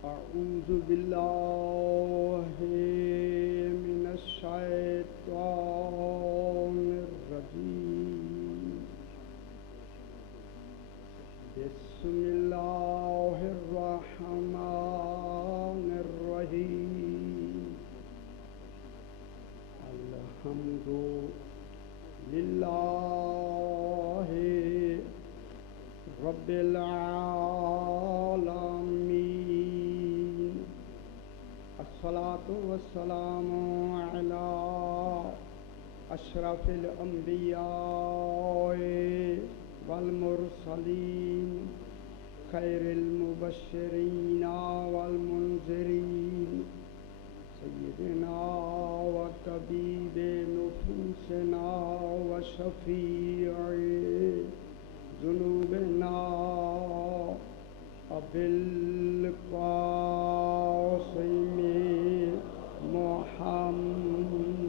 أعوذ بالله من الشيطان الرجيم. بسم الله الرحمن الرحيم. الحمد لله رب العالمين. الصلاة والسلام على أشرف الأنبياء والمرسلين خير المبشرين والمنذرين سيدنا وطبيب نفوسنا وشفيع ذنوبنا أبي القاسم محمد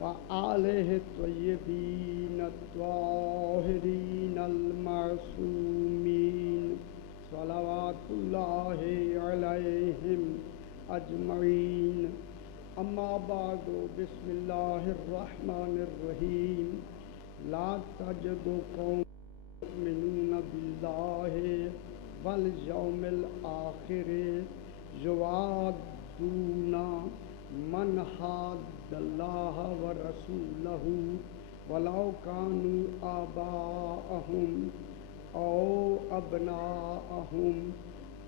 وآله الطيبين الطاهرين المعصومين صلوات الله عليهم أجمعين. أما بعد، بسم الله الرحمن الرحيم. لا تجد قوم يؤمنون بالله واليوم الآخر يوادون من حاد الله ورسوله ولو كانوا آباءهم أو أبناءهم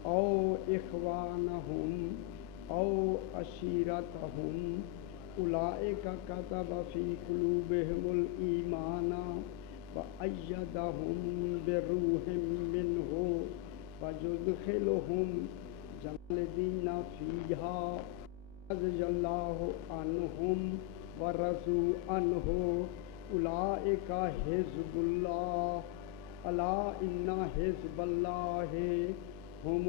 أو إخوانهم أو عشيرتهم أولئك كتب في قلوبهم الإيمان وأيدهم بروح منه ويدخلهم جنات فيها رضي الله عنهم ورضوا عنه أولئك حزب الله ألا إن حزب الله هم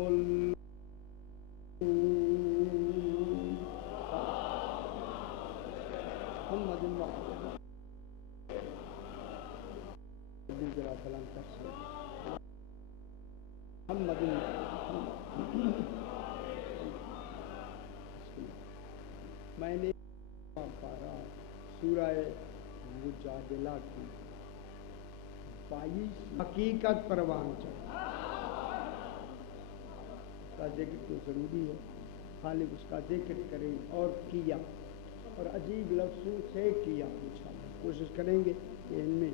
محمد محمد. میں نے پارا سورہ مجادلہ کی 22 حقیقت پروان چاہیے کا ذکر تو ضروری ہے. خالق اس کا ذکر کریں اور کیا، اور عجیب لفظوں سے کیا. انشاءاللہ کوشش کریں گے کہ ان میں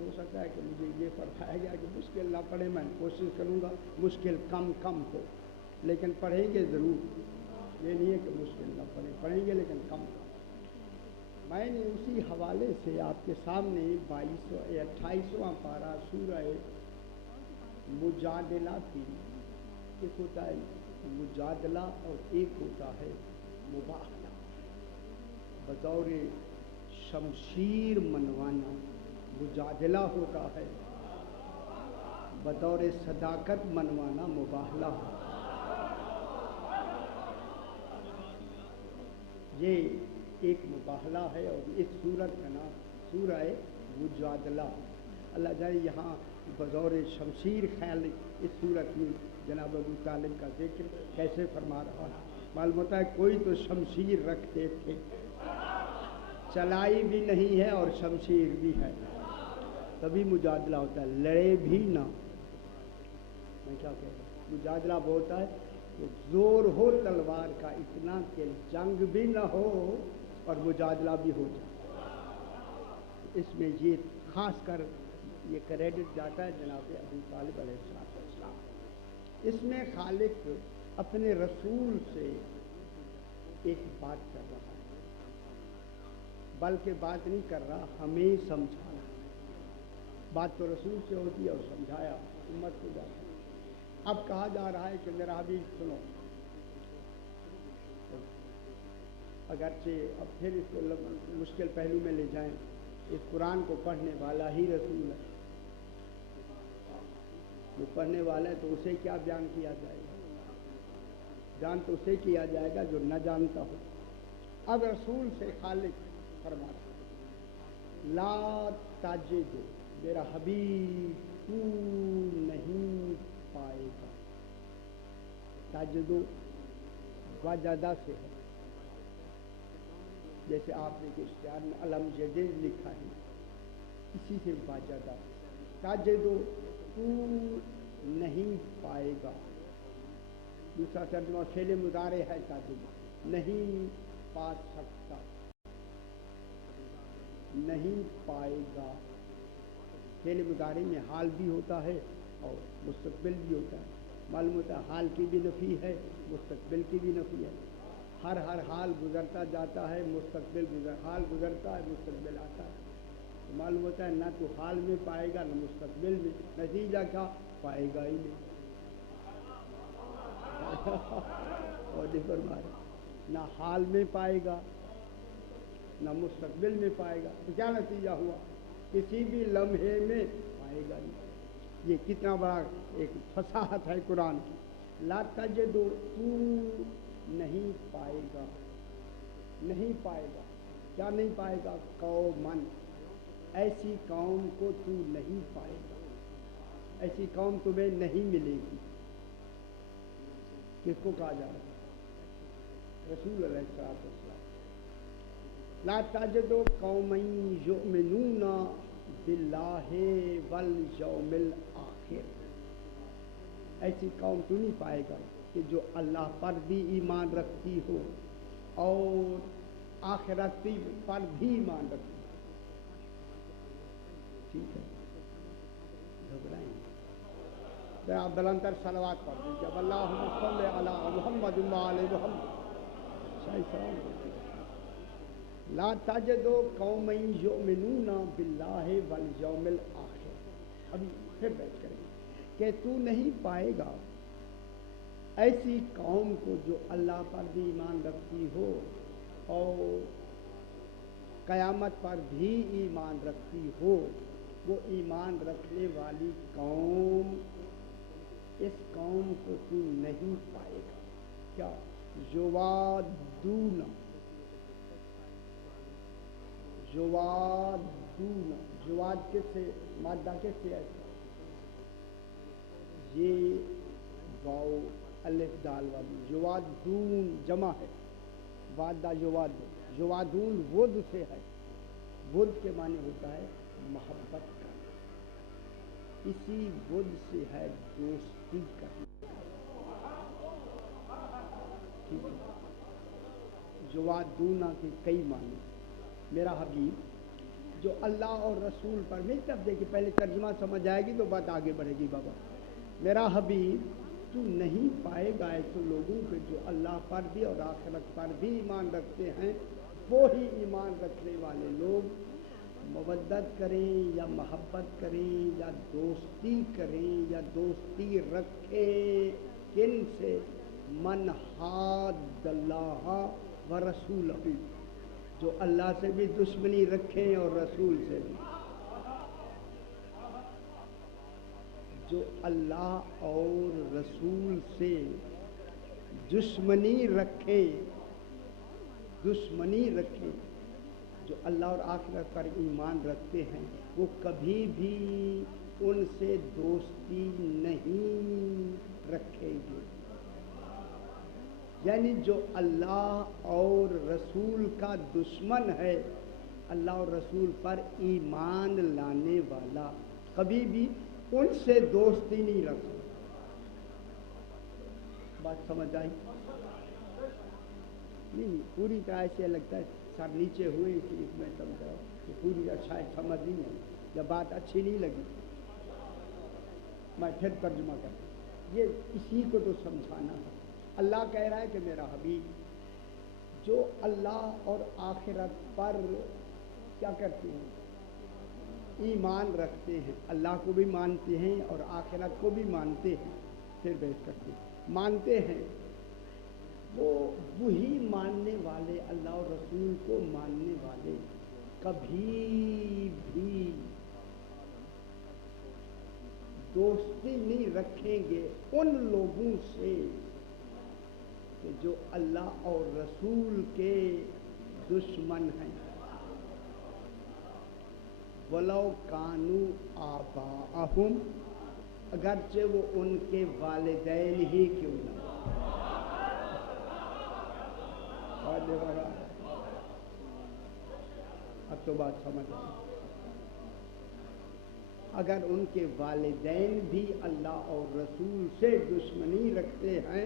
ہو سکتا ہے کہ مجھے یہ فرمایا گیا کہ مشکل نہ پڑھے. میں کوشش کروں گا مشکل کم ہو، لیکن پڑھیں گے ضرور. یہ نہیں ہے کہ مشکل نہ پڑھیں گے لیکن کم. میں نے اسی حوالے سے آپ کے سامنے 28واں پارہ سورہ مجادلہ کی. ایک ہوتا ہے مجادلہ اور ایک ہوتا ہے مباحلہ. بطور شمشیر منوانا مجادلہ ہوتا ہے، بطور صداقت منوانا مباحلہ ہوتا ہے. یہ ایک مباحلہ ہے اور اس سورت کا نام سورہ مجادلہ. اللہ جائے یہاں بطور شمشیر خیال اس صورت میں جناب ابو طالب کا ذکر کیسے فرما رہا ہے. معلوم ہوتا ہے کوئی تو شمشیر رکھتے تھے، چلائی بھی نہیں ہے اور شمشیر بھی ہے، تبھی مجادلہ ہوتا ہے. لڑے بھی نہ. میں کیا کہتا ہوں، مجادلہ وہ ہوتا ہے کہ زور ہو تلوار کا اتنا کہ جنگ بھی نہ ہو اور مجادلہ بھی ہو جائے. اس میں یہ خاص کر یہ کریڈٹ جاتا ہے جناب ابو طالب علیہ السلام. اس میں خالق اپنے رسول سے ایک بات کر رہا ہے، بلکہ بات نہیں کر رہا، ہمیں سمجھا رہا. بات تو رسول سے ہوتی ہے اور سمجھایا امت کو جاتا ہے. اب کہا جا رہا ہے کہ میرا حبیب سنو. اگرچہ اب پھر اس کو مشکل پہلو میں لے جائیں، اس قرآن کو پڑھنے والا ہی رسول ہے. جو پڑھنے والا ہے تو اسے کیا بیان کیا جائے گا؟ بیان تو اسے کیا جائے گا جو نہ جانتا ہو. اب رسول سے خالق فرماتا ہے لا تجد، میرا حبیب تو ताजदो वजदा से है, जैसे आपने के इश्तिहार में अलम जदीद लिखा है, इसी से वजदा। ताजदो तू नहीं पाएगा, दूसरा तर्जुमा फेले मुदारे है ताजदो, नहीं पा सकता, नहीं पाएगा। फेले मुदारे में हाल भी होता है और मुस्तकबिल भी होता है। मालूम होता है हाल की भी नफ़ी है, मुस्तकबिल की भी नफ़ी है। हर हाल गुजरता जाता है, हाल गुजरता है, मुस्तकबिल आता है। तो मालूम होता है ना तो हाल में पाएगा ना मुस्तकबिल में, नतीजा क्या पाएगा ही नहीं। और ना हाल में पाएगा ना मुस्तकबिल में पाएगा, तो क्या नतीजा हुआ, किसी भी लम्हे में पाएगा नहीं। ये कितना बड़ा एक फसाहत है कुरान की। ला तजदो तू नहीं पाएगा, नहीं पाएगा, क्या नहीं पाएगा, कौमन, ऐसी कौम को तू नहीं पाएगा, ऐसी कौम तुम्हें नहीं मिलेगी। किसको कहा जा रहा है, रसूल अलैहिस्सलाम। ला तजदो कौमन युमिनूना बिल्लाहि वल यौमिल आखिर, ऐसी कौम तू नहीं पाएगा कि जो अल्लाह पर भी ईमान रखती हो और आखिरत पर भी ईमान रखती हो। ठीक है, घबराएंगे तो आप बुलंदतर सलवात पढ़ दीजिए, अल्लाहुम्मा सल्लि अला मुहम्मद व आले मुहम्मद। सही सलाम। ला तजदो कौमन युमिनूना बिल्लाहि वल यौमिल आखिर। अभी फिर बैठ करेंगे कि तू नहीं पाएगा ऐसी कौम को जो अल्लाह पर भी ईमान रखती हो और क़यामत पर भी ईमान रखती हो। वो ईमान रखने वाली कौम, इस कौम को तू नहीं पाएगा। क्या, युवादूना, युवादूना, युवाद किससे, मादा किससे है, ये वाओ अलिफ दाल वाली, युवादून जमा है, वादा युवाद, युवादून वुद से है, वुद के माने होता है मोहब्बत करना, इसी वुद से है दोस्ती करना। ठीक है, युवादूना के कई माने। मेरा हबीब जो अल्लाह और रसूल पर, मेरी तरफ देखिए, पहले तर्जुमा समझ आएगी तो बात आगे बढ़ेगी। बाबा मेरा हबीब तू नहीं पाएगा ऐसे लोगों के जो अल्लाह पर भी और आखिरत पर भी ईमान रखते हैं। वो ही ईमान रखने वाले लोग मवद्दत करें या मोहब्बत करें या दोस्ती करें या दोस्ती रखें, किन से, मन हादल्लाह व रसूलहू, जो अल्लाह से भी दुश्मनी रखें और रसूल से भी। जो अल्लाह और रसूल से दुश्मनी रखे, दुश्मनी रखे, जो अल्लाह और आखिरत पर ईमान रखते हैं, वो कभी भी उनसे दोस्ती नहीं रखेंगे। यानी जो अल्लाह और रसूल का दुश्मन है, अल्लाह और रसूल पर ईमान लाने वाला कभी भी उनसे दोस्ती नहीं रख सकता। बात समझ आई? नहीं, पूरी तरह से लगता है सर नीचे हुए, इसलिए मैं समझ रहा हूँ कि पूरी अच्छा समझ नहीं है, जब बात अच्छी नहीं लगी मैं फिर तर्जुमा कर, ये इसी को तो समझाना है। अल्लाह कह रहा है कि मेरा हबीब जो अल्लाह और आखिरत पर क्या करते हैं, ईमान रखते हैं, अल्लाह को भी मानते हैं और आखिरत को भी मानते हैं, फिर बहस करते हैं, मानते हैं, वो वही मानने वाले, अल्लाह और रसूल को मानने वाले कभी भी दोस्ती नहीं रखेंगे उन लोगों से कि जो अल्लाह और रसूल के दुश्मन हैं। वलो कानू आबाअहुम, अगरचे वो उनके वालिदैन ही क्यों न। اب تو بات سمجھ آئی۔ اگر ان کے والدین بھی اللہ اور رسول سے دشمنی رکھتے ہیں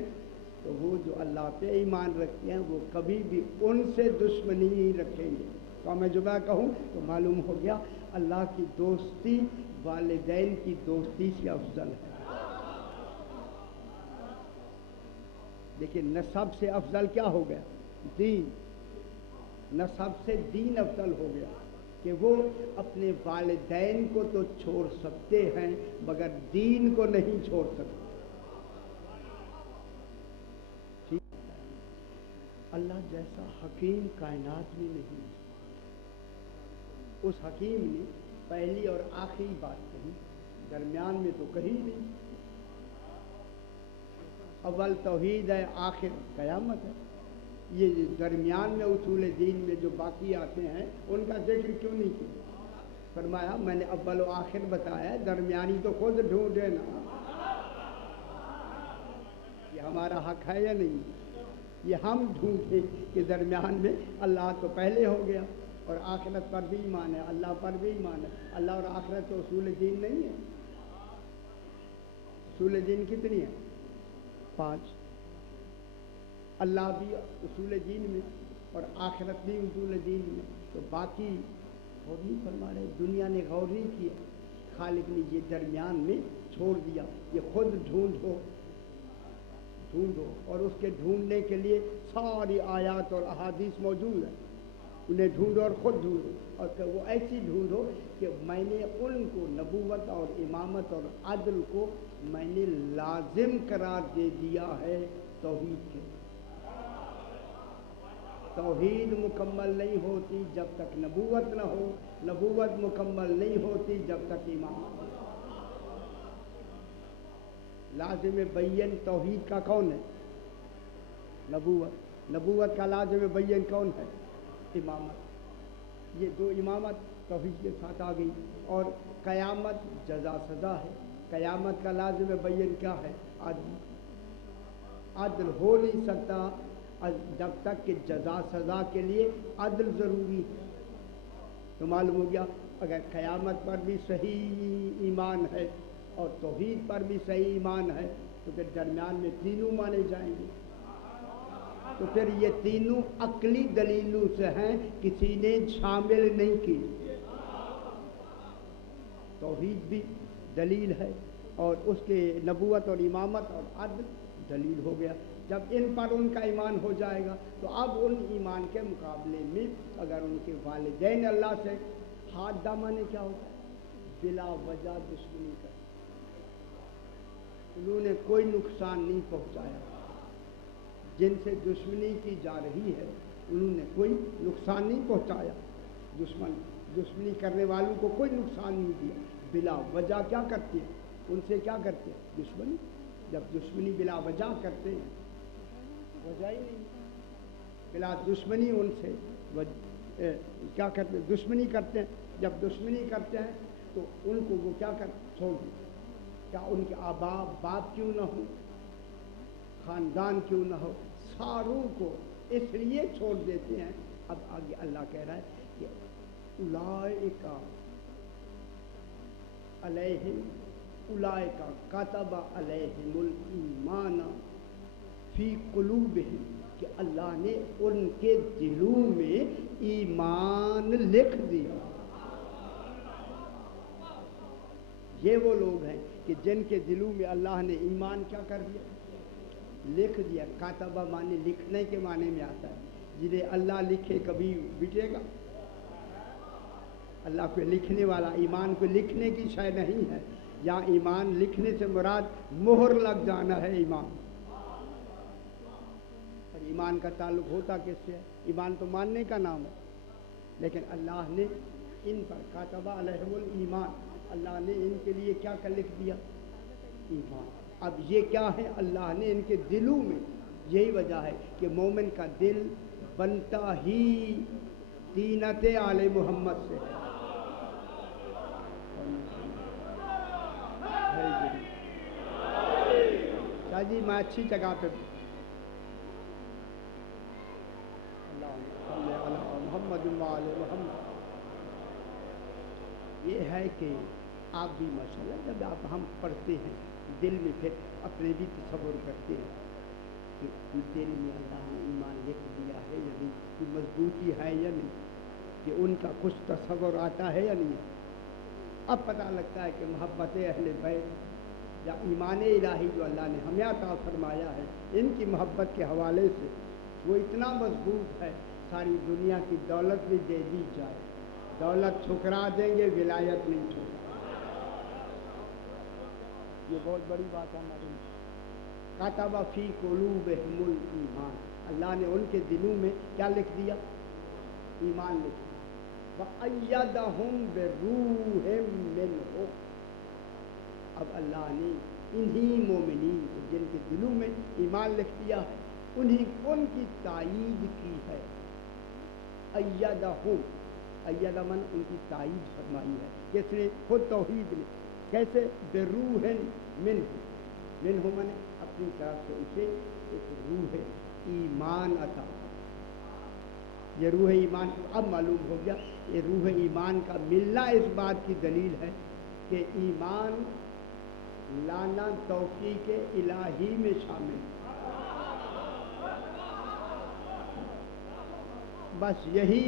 تو وہ جو اللہ پہ ایمان رکھتے ہیں وہ کبھی بھی ان سے دشمنی نہیں رکھیں گے۔ تو میں جو میں کہوں تو معلوم ہو گیا اللہ کی دوستی والدین کی دوستی سے افضل ہے۔ لیکن نسب سے افضل کیا ہو گیا؟ دین۔ نسب سے دین افضل ہو گیا کہ وہ اپنے والدین کو تو چھوڑ سکتے ہیں مگر دین کو نہیں چھوڑ سکتے۔ اللہ جیسا حکیم کائنات میں نہیں۔ اس حکیم نے پہلی اور آخری بات کہی، درمیان میں تو کہی نہیں۔ اول توحید ہے، آخر قیامت ہے۔ یہ درمیان میں اصول دین میں جو باقی آتے ہیں ان کا ذکر کیوں نہیں کیا؟ فرمایا میں نے اول و آخر بتایا، درمیانی تو خود ڈھونڈے نا۔ یہ ہمارا حق ہے یا نہیں؟ یہ ہم ڈھونڈے کہ درمیان میں اللہ تو پہلے ہو گیا اور آخرت پر بھی ایمان ہے، اللہ پر بھی ایمان ہے۔ اللہ اور آخرت تو اصول دین نہیں ہے۔ اصول دین کتنی ہے؟ 5۔ اللہ بھی اصول دین میں اور آخرت بھی اصول دین میں، تو باقی غور نہیں فرما رہے، دنیا نے غور نہیں کیا، خالق نے یہ درمیان میں چھوڑ دیا۔ یہ خود ڈھونڈو اور اس کے ڈھونڈنے کے لیے ساری آیات اور احادیث موجود ہیں۔ انہیں ڈھونڈو اور خود ڈھونڈو، اور کہ وہ ایسی ڈھونڈو کہ میں نے ان کو نبوت اور امامت اور عدل کو میں نے لازم قرار دے دیا ہے توحید کے۔ توحید مکمل نہیں ہوتی جب تک نبوت نہ ہو، نبوت مکمل نہیں ہوتی جب تک امامت نہ ہو۔ لازم بین توحید کا کون ہے؟ نبوت۔ نبوت کا لازم بین کون ہے؟ امامت۔ یہ دو امامت توحید کے ساتھ آ گئی۔ اور قیامت جزا سزا ہے۔ قیامت کا لازم بین کیا ہے؟ عدل۔ عدل ہو نہیں سکتا جب تک کہ جزا سزا کے لیے عدل ضروری ہے۔ تو معلوم ہو گیا اگر قیامت پر بھی صحیح ایمان ہے اور توحید پر بھی صحیح ایمان ہے تو پھر درمیان میں تینوں مانے جائیں گے۔ تو پھر یہ تینوں عقلی دلیلوں سے ہیں، کسی نے شامل نہیں کی۔ توحید بھی دلیل ہے اور اس کے نبوت اور امامت اور عدل دلیل ہو گیا۔ جب ان پر ان کا ایمان ہو جائے گا تو اب ان ایمان کے مقابلے میں اگر ان کے والدین اللہ سے ہاتھ دامانے کیا ہوتا ہے؟ بلا وجہ دشمنی کر، انہوں نے کوئی نقصان نہیں پہنچایا۔ جن سے دشمنی کی جا رہی ہے انہوں نے کوئی نقصان نہیں پہنچایا۔ دشمنی کرنے والوں کو کوئی نقصان نہیں دیا۔ بلا وجہ کیا کرتے ہیں؟ ان سے کیا کرتے ہیں؟ دشمنی۔ جب دشمنی بلا وجہ کرتے ہیں، وجہ ہی نہیں، بلا دشمنی ان سے کیا کرتے ہیں؟ دشمنی کرتے ہیں۔ جب دشمنی کرتے ہیں تو ان کو وہ کیا چھوڑ دیں؟ کیا ان کے آبا باپ کیوں نہ ہو، خاندان کیوں نہ ہو، ساروں کو اس لیے چھوڑ دیتے ہیں۔ اب آگے اللہ کہہ رہا ہے کہ اولئک علیہم اولئک کتب علیہم الایمان فی قلوبہم، کہ اللہ نے ان کے دلوں میں ایمان لکھ دیا۔ یہ وہ لوگ ہیں کہ جن کے دلوں میں اللہ نے ایمان کیا کر دیا؟ لکھ دیا۔ کاتبہ معنی لکھنے کے معنی میں آتا ہے۔ جنہیں اللہ لکھے کبھی بٹے گا؟ اللہ کو لکھنے والا، ایمان کو لکھنے کی شے نہیں ہے۔ یا ایمان لکھنے سے مراد مہر لگ جانا ہے ایمان۔ اور ایمان کا تعلق ہوتا کس سے ہے؟ ایمان تو ماننے کا نام ہے، لیکن اللہ نے ان پر کاتب علیہم الایمان، اللہ نے ان کے لیے کیا کر لکھ دیا؟ ایمان۔ اب یہ کیا ہے؟ اللہ نے ان کے دلوں میں، یہی وجہ ہے کہ مومن کا دل بنتا ہی دینت آل محمد سے ہے۔ شاہ جی میں اچھی جگہ پہ आल मोहम्मद। ये है कि आप भी माशाल्लाह जब आप हम पढ़ते हैं दिल में फिर अपने भी तसव्वुर करते हैं कि दिल में अल्लाह ने ईमान लिख दिया है या नहीं, कि मजबूती है या नहीं, कि उनका कुछ तसव्वुर आता है या नहीं। अब पता लगता है कि मोहब्बत अहले बैत या ईमान इलाही जो अल्लाह ने हमें अता फरमाया है, इनकी मोहब्बत के हवाले से वो इतना मजबूत है, सारी दुनिया की दौलत भी दे दी जाए, दौलत ठुकरा देंगे, विलायत नहीं ठुकरा। ये बहुत बड़ी बात है हमारे लिए। कातबा फी कुलूबिहिमुल ईमान, अल्लाह ने उनके दिलों में क्या लिख दिया? ईमान लिख दिया। वअय्यदहुम बिरूहिम मिन्हु, अब अल्लाह ने इन्हीं मोमिनीन को जिनके दिलों में ईमान लिख दिया है उन्हीं उनकी तायीद की है। अय्यदहुम, अय्यदा मन उनकी तायीद फरमाई है, किसने? खुद तौहीद ने। कैसे? बिरूहिन मिन्हु, मिन्हु मने अपनी तरफ से उसे एक रूह ईमान अता। ये रूह ईमान अब मालूम हो गया, ये रूह ईमान का मिलना इस बात की दलील है कि ईमान लाना तौफीक इलाही में शामिल। बस यही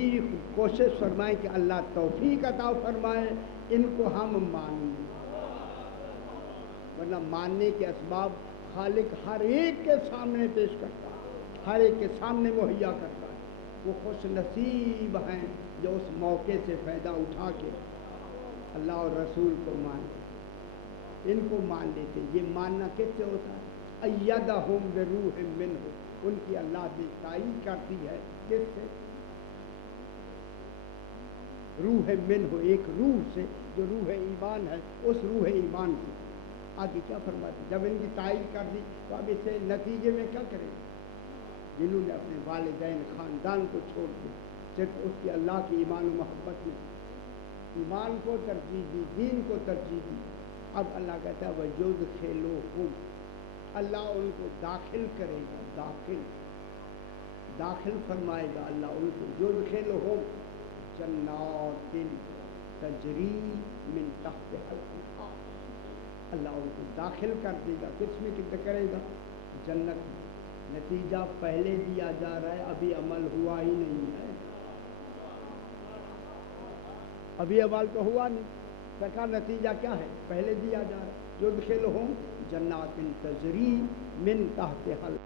कोशिश फरमाएं कि अल्लाह तौफीक अता फरमाए, इनको हम मान लें, वरना मानने के असबाब खालिक हर एक के सामने पेश करता है, हर एक के सामने मुहैया करता है। वो खुश नसीब हैं जो उस मौके से फ़ायदा उठा के अल्लाह और रसूल को मान लेते, इनको मान लेते। ये मानना किससे होता है? अय्यदहुम बिरूहिम मिन्हु, उनकी अल्लाह ने तायीद करती है। किससे? रूह मिन्हु, एक रूह से जो रूह ईमान है, उस रूह ईमान से। आगे क्या फरमाते? जब इनकी तायीद कर दी तो अब इससे नतीजे में क्या करेंगे? जिन्होंने अपने वालिदैन ख़ानदान को छोड़ दिया, सिर्फ उसकी अल्लाह की ईमान और मोहब्बत में ईमान को तरजीह दी, दीन को तरजीह दी। अब अल्लाह कहता है वयुदखिलुहुम, अल्लाह उनको दाखिल करेगा, दाखिल फरमाएगा अल्लाह उनको। युदखिलुहुम जन्नातिन तजरी मिन तहतिहल अनहार, अल्लाह उनको दाखिल कर देगा। किसमें कितना करेगा? जन्नत में। नतीजा पहले दिया जा रहा है, अभी अमल हुआ ही नहीं है, अभी अमल तो हुआ नहीं, सरकार नतीजा क्या है? पहले दिया जा रहा है। युदखिलुहुम जन्नातिन तजरी मिन तहतिहल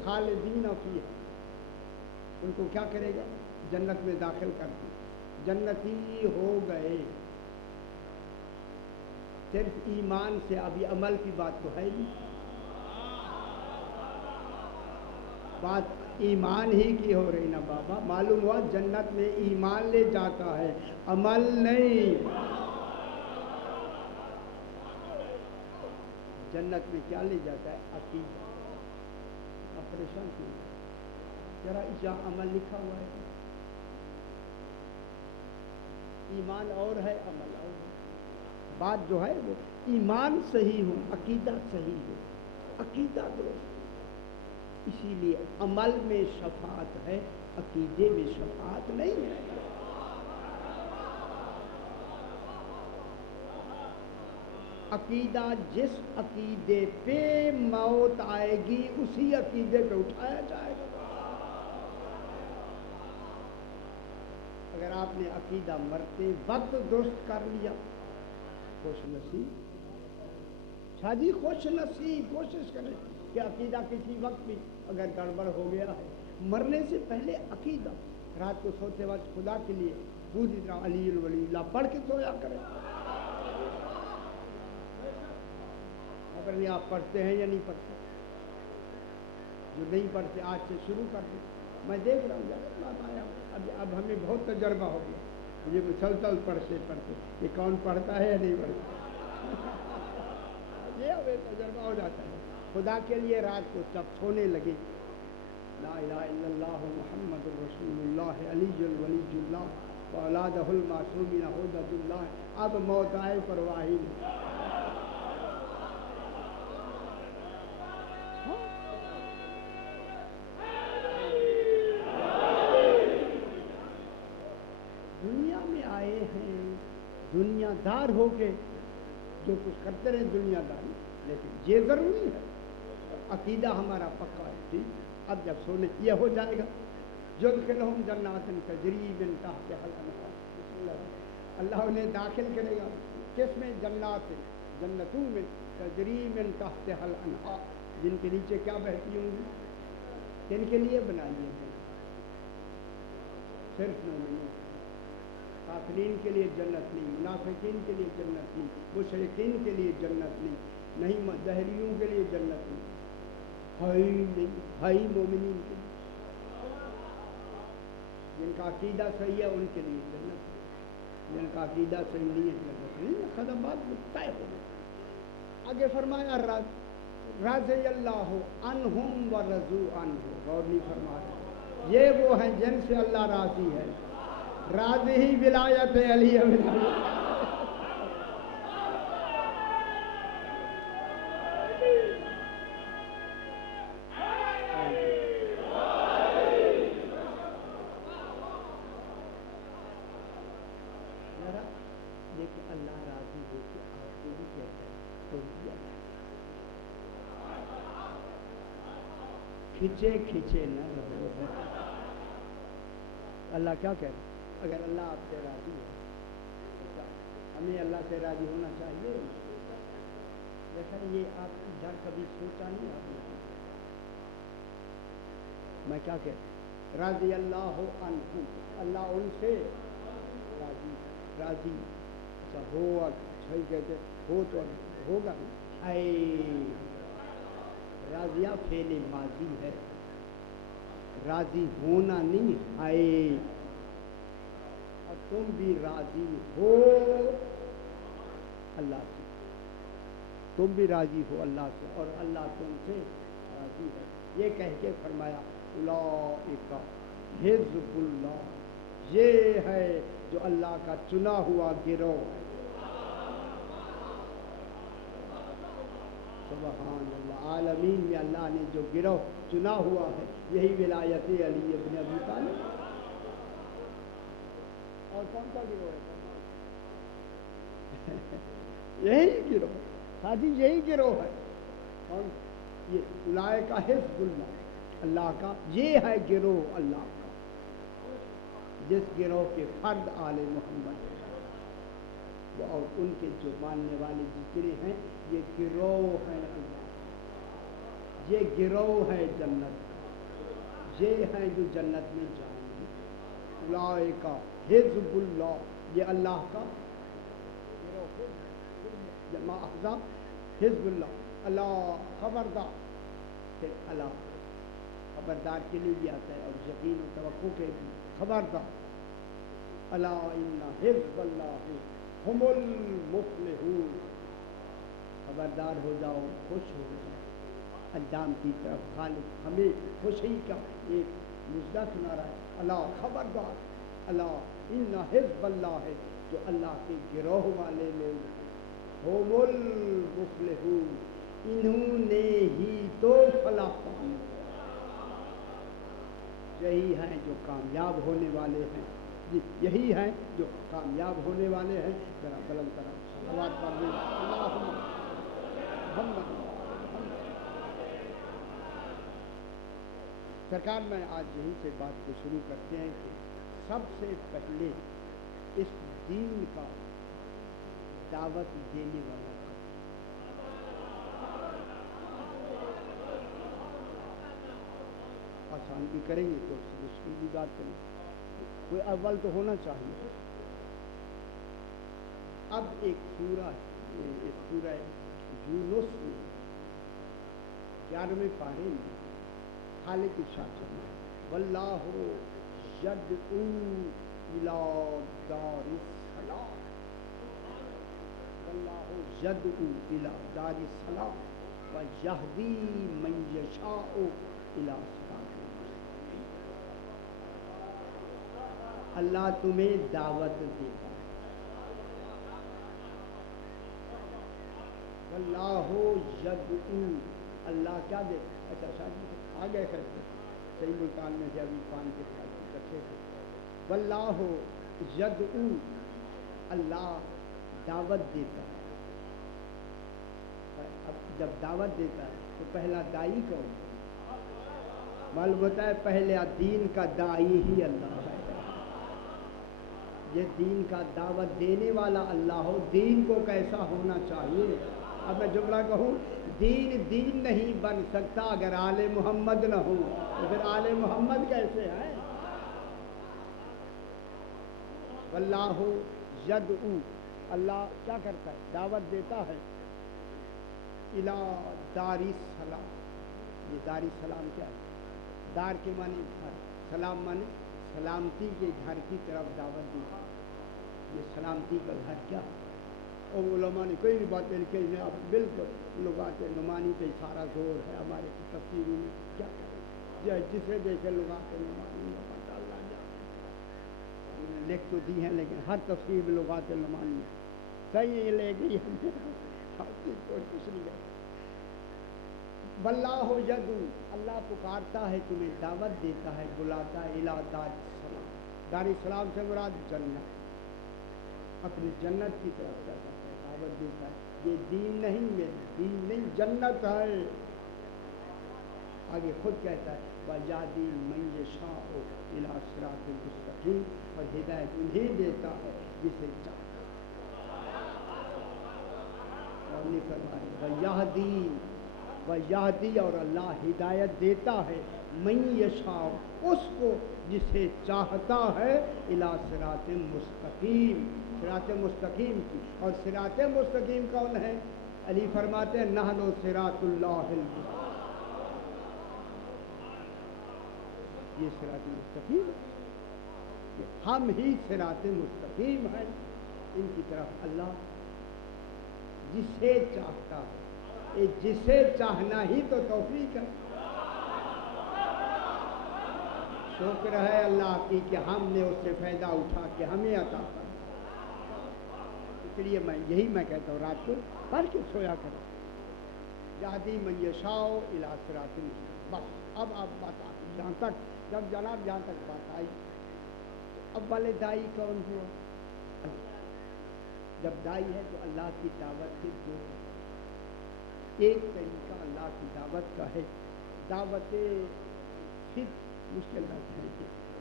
खालिदीन फीहा, उनको क्या करेगा? जन्नत में दाखिल कर दिया, जन्नती हो गए। सिर्फ ईमान से, अभी अमल की बात तो है नहीं, बात ईमान ही की हो रही ना बाबा। मालूम हुआ जन्नत में ईमान ले जाता है, अमल नहीं। जन्नत में क्या ले जाता है? अकीदा। परेशान क्यों? जरा जहाँ अमल लिखा हुआ है, ईमान और है, अमल और है। बात जो है वो ईमान सही हो, अकीदा सही हो, अकीदा दुरुस्त। इसीलिए अमल में शफाअत है, अकीदे में शफाअत नहीं है। अकीदा जिस अकीदे पे मौत आएगी उसी अकीदे पे उठाया जाएगा। अगर आपने अकीदा मरते वक्त दुरुस्त कर लिया, खुश नसीब, शादी खुश नसीब। कोशिश करें कि अकीदा किसी वक्त भी अगर गड़बड़ हो गया है, मरने से पहले अकीदा, रात को सोते वक्त खुदा के लिए पूरी तरह अली वलील्लाह पढ़ के सोया करें। अगर नहीं आप पढ़ते हैं या नहीं पढ़ते, जो नहीं पढ़ते आज से शुरू कर दें। मैं देख रहा हूँ यार, आया अब हमें बहुत तजर्बा हो गया, मुझे मुसलसल पढ़ते ये कौन पढ़ता है या नहीं पढ़ता ये हमें तजर्बा हो जाता है। खुदा के लिए रात को जब सोने लगे, ला इलाहा इल्लल्लाह मुहम्मदुर रसूलुल्लाह अलीयुल वलीयुल्लाह व औलादहुल मासूमीन हुद्दतुल्लाह, अब मौत आए परवाह ही नहीं। समझदार हो के जो कुछ करते रहे दुनिया दारी, लेकिन ये ज़रूरी है अकीदा हमारा पक्का है। ठीक, अब जब सोने ये हो जाएगा युदखिलहुम जन्नातिन तजरी मिन तहतिहल अनहार, अल्लाह उन्हें दाखिल करेगा किसमें, जन्नात, जन्नतों में, तजरी मिन तहतिहल अनहार, जिनके नीचे क्या बहती होंगी, किनके लिए बनाई है, सिर्फ मोमिनों, काफिरीन के लिए जन्नत नहीं, मुनाफिकीन के लिए जन्नत नहीं, मुशरिकीन के लिए जन्नत नहीं, दहरियों के लिए जन्नत नहीं, है ही मोमिनीन के लिए, जिनका अकीदा सही है उनके लिए जन्नत, जिनका अकीदा सही नहीं है जन्नत नहीं, कदम बात तय हो गई। आगे फरमाया रज़ी अल्लाह अन्हुम व रज़ू अन्हु, गौर नहीं फरमा रहे, ये वो हैं जिनसे अल्लाह राजी है, राजी ही विलायत अली विलायत। देखिए अल्लाह राजी हो के आपको भी कहता है तो खिंचे खिंचे न रहो। अल्लाह क्या कह रहे, अगर अल्लाह आपसे राजी है तो हमें अल्लाह से राजी होना चाहिए। जैसा ये आपकी डर कभी सोचा नहीं आपने, मैं क्या कह राजी अल्लाह अन्हुम, अल्लाह उनसे राजी, राजी हो, अच्छा ही कहते हो तो होगा, ऐ राजिया फेले माजी है, राजी होना नहीं है, और तुम भी राजी हो अल्लाह से, तुम भी राजी हो अल्लाह से और अल्लाह तुमसे राजी है। ये कह के फरमाया उलाइका हिज़्बुल्लाह, ये है जो अल्लाह का चुना हुआ गिरोह है। सुभान अल्लाह, आलमीन में अल्लाह ने जो गिरोह चुना हुआ है यही विलायत अली इब्न अबी तालिब। और कौन सा गिरोह है? यही गिरोह, हाजी यही गिरोह है। कौन? ये उलाइका हिज़्बुल्लाह, अल्लाह का ये है गिरोह अल्लाह का, जिस गिरोह के फर्द आले मोहम्मद और उनके जो मानने वाले जितने हैं ये गिरोह हैं अल्लाह, ये गिरोह है जन्नत का, ये हैं जो जन्नत में जाएंगे। उलाइका हिज़्बुल्लाह, ये अल्लाह का गिरोह, जमा अहज़ाब हिज़्बुल्लाह, अल्लाह खबरदार, फिर अल्लाह खबरदार के लिए भी आता है और यकीन और तवक्को के भी, खबरदार, अला इन्ना हिज़्बल्लाहि हुमुल मुफ़्लिहून, खबरदार हो जाओ, खुश हो जाओ अंजाम की तरफ। खालिक हमें खुशी का एक मुजदा सुना रहा है, अला खबरदार, अला इन्ना हिज़्बल्लाह है जो अल्लाह के गिरोह वाले लोग हुमुल मुफ़्लिहून, इन्होंने ही तो फलाह पाई, यही हैं जो कामयाब होने वाले हैं, यही हैं जो कामयाब होने वाले हैं। जरा बुलंद तरह सलावत पढ़िए, अल्लाहुम्मा मुहम्मद। सरकार में आज यहीं से बात को शुरू करते हैं कि सबसे पहले इस दीन का दावत देने वाला आसान भी करेंगे तो मुश्किल भी बात करेंगे, कोई अव्वल तो होना चाहिए। अब एक सूरा यूनुस में 11वें पारे में खालिक इरशाद फरमाया, वल्लाहु यदउ इला दारिस सलाम, वल्लाहु यदउ इला दारिस सलाम व यहदी मन यशाउ इला सिरातिल मुस्तकीम। अल्लाह तुम्हें दावत देता है, वल्लाहु यदउ, अल्लाह क्या दे, अच्छा शादी आ गए करते सही मुल्तान में जब इरफान के साथ इकट्ठे थे। वल्लाहु यदउ, अल्लाह دعوت دیتا ہے. اب جب دعوت دیتا ہے تو پہلا دائی کون ہے؟ معلوم ہوتا ہے پہلے دین کا دائی ہی اللہ ہے. یہ دین کا دعوت دینے والا اللہ ہو. دین کو کیسا ہونا چاہیے؟ اب میں جملہ کہوں، دین دین نہیں بن سکتا اگر آل محمد نہ ہو. تو پھر آل محمد کیسے ہے؟ واللہ یدعو، اللہ کیا کرتا ہے؟ دعوت دیتا ہے الی دار السلام. یہ دار السلام کیا ہے؟ دار کے معنی گھر، سلام معنی سلامتی کے گھر کی طرف دعوت دی. یہ سلامتی کا گھر کیا ہے؟ اور علماء نے کوئی بھی بات لکھی ہے، اب بالکل لغات نعمانی پہ سارا زور ہے ہمارے تفسیروں میں. کیا کریں جسے دیکھے لغات نعمانی اللہ جانے. لکھ تو دی ہیں لیکن ہر تفسیر میں لغات نعمانی صحیح لے گئی ہم نے کچھ نہیں ہے. واللہ یدعو، اللہ پکارتا ہے تمہیں، دعوت دیتا ہے، بلاتا ہے الی دار السلام. دار السلام سے مراد جنت، اپنی جنت کی طرف جاتا ہے، دعوت دیتا ہے. یہ دین نہیں، میرے دین نہیں، جنت ہے. آگے خود کہتا ہے وَیَہْدِی مَن یَشَاءُ اِلیٰ صِرَاطٍ مُسْتَقِیمٍ، اور ہدایت انہیں دیتا ہے جسے چاہتا ہے. اور نہیں فرمایا وَیَہْدِی، اور اللہ ہدایت دیتا ہے مَن یَشَاءُ، اس کو جسے چاہتا ہے، اِلیٰ صِرَاطٍ مُسْتَقِیمٍ، صراط مستقیم کی. اور صراط مستقیم کون ہے؟ علی فرماتے ہیں نحن صراط اللہ المستقیم. یہ صراط مستقیم ہے، ہم ہی صراط مستقیم ہیں. ان کی طرف اللہ جسے چاہتا ہے، جسے چاہنا ہی تو توفیق ہے. شکر ہے اللہ کی کہ ہم نے اس سے فائدہ اٹھا کے ہمیں عطا کر. اس لیے میں کہتا ہوں رات کو پڑھ کے سویا کرو. یہدی من یشاء الی صراط مستقیم. بس اب بات آ گئی جہاں تک، جب جناب جہاں تک بات آئی. اب والے دائی کون ہوا؟ جب دائی ہے تو اللہ کی دعوت کے دو. ایک طریقہ اللہ کی دعوت کا ہے دعوت مشکل بات ہے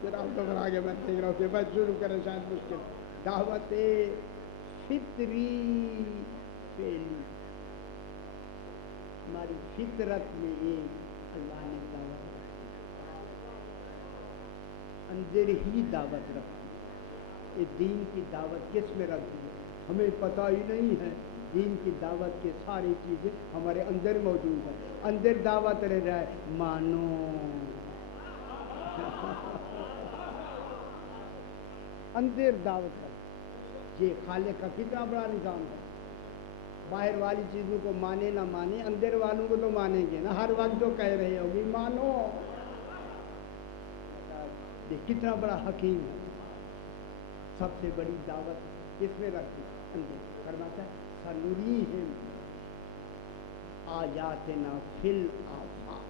ذرا آگے میں دیکھ رہا ہوں کہ بس شروع کریں شاید مشکل. دعوت فطری فعلی، ہماری فطرت میں یہ اللہ نے دعوت اندر ہی دعوت رکھی. یہ دین کی دعوت کس میں رکھی ہے ہمیں پتہ ہی نہیں ہے. دین کی دعوت کے ساری چیزیں ہمارے اندر موجود ہیں. اندر دعوت رہ جائے مانو اندر دعوت رکھ. یہ خالق کا کتنا بڑا نظام ہے. باہر والی چیزوں کو مانے نہ مانے، اندر والوں کو تو مانیں گے نا. ہر وقت جو کہہ رہے ہوگی مانو. یہ کتنا بڑا حکیم ہے. سب سے بڑی دعوت کس میں رکھتی؟ اندر. فرماتا ہے سنریہم آیاتنا فی الآفاق.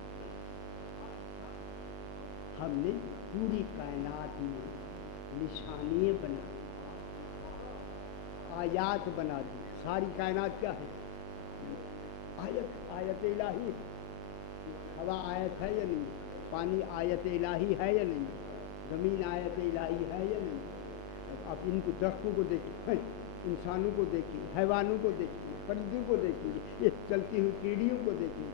ہم نے پوری کائنات میں نشانیاں بنا دی، آیات بنا دی. ساری کائنات کیا ہے؟ آیت الہی. ہوا آیت ہے یا نہیں؟ پانی آیت الہی ہے یا نہیں؟ زمین آیت الہی ہے یا نہیں؟ آپ ان کو درختوں کو دیکھیں، انسانوں کو دیکھیں، حیوانوں کو دیکھیں، پرندوں کو دیکھیں، یہ چلتی ہوئی کیڑیوں کو دیکھیں.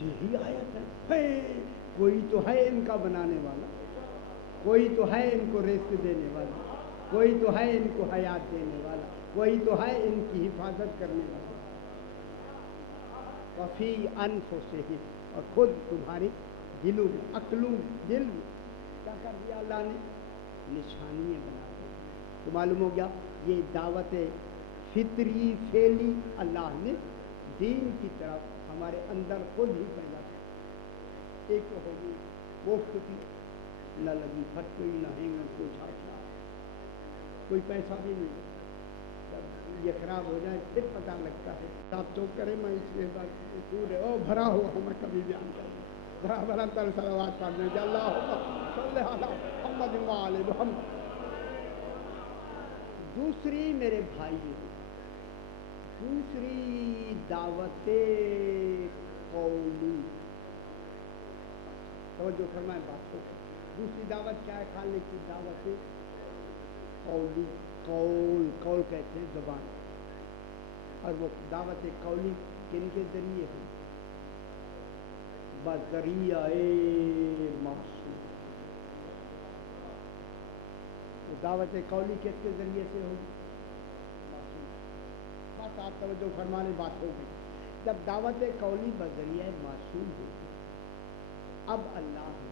یہی آیت ہے. کوئی تو ہے ان کا بنانے والا، کوئی تو ہے ان کو رزق دینے والا، کوئی تو ہے ان کو حیات دینے والا، کوئی تو ہے ان کی حفاظت کرنے والا. وفی انفسہم، اور خود تمہارے دلوں میں، عقلوں میں، دل میں کیا کر دیا اللہ نے؟ نشانیاں بنا دی. تو معلوم ہو گیا یہ دعوت فطری فعلی اللہ نے دین کی طرف ہمارے اندر خود ہی پیدا کر. ایک تو ہوگی مفت کی، نہ لگی پھٹ کوئی، نہ ہینگن کوئی چھاٹنا، کوئی پیسہ بھی نہیں. جب یہ خراب ہو جائے پھر پتہ لگتا ہے. آپ تو کریں میں اس لیے بات پورے بھرا ہوا ہوں میں کبھی بیان کروں بھرا بھرا تر صلوات پڑھنے کہ اللہم صلی علی محمد و آل محمد. دوسری میرے بھائی، دوسری دعوت قولی، توجہ فرمائیں بات کو، دوسری دعوت کیا ہے؟ کھانے کی دعوت قولی، قول کہتے ہیں زبان، اور وہ دعوت قولی کن کے ذریعے ہے؟ بذریعہ معصوم۔ وہ دعوت قولی کس کے ذریعے سے ہوگی؟ معصوم۔ بس آپ توجہ فرمانے بات ہو گئی۔ جب دعوت قولی بذریعہ معصوم ہوگی، اب اللہ نے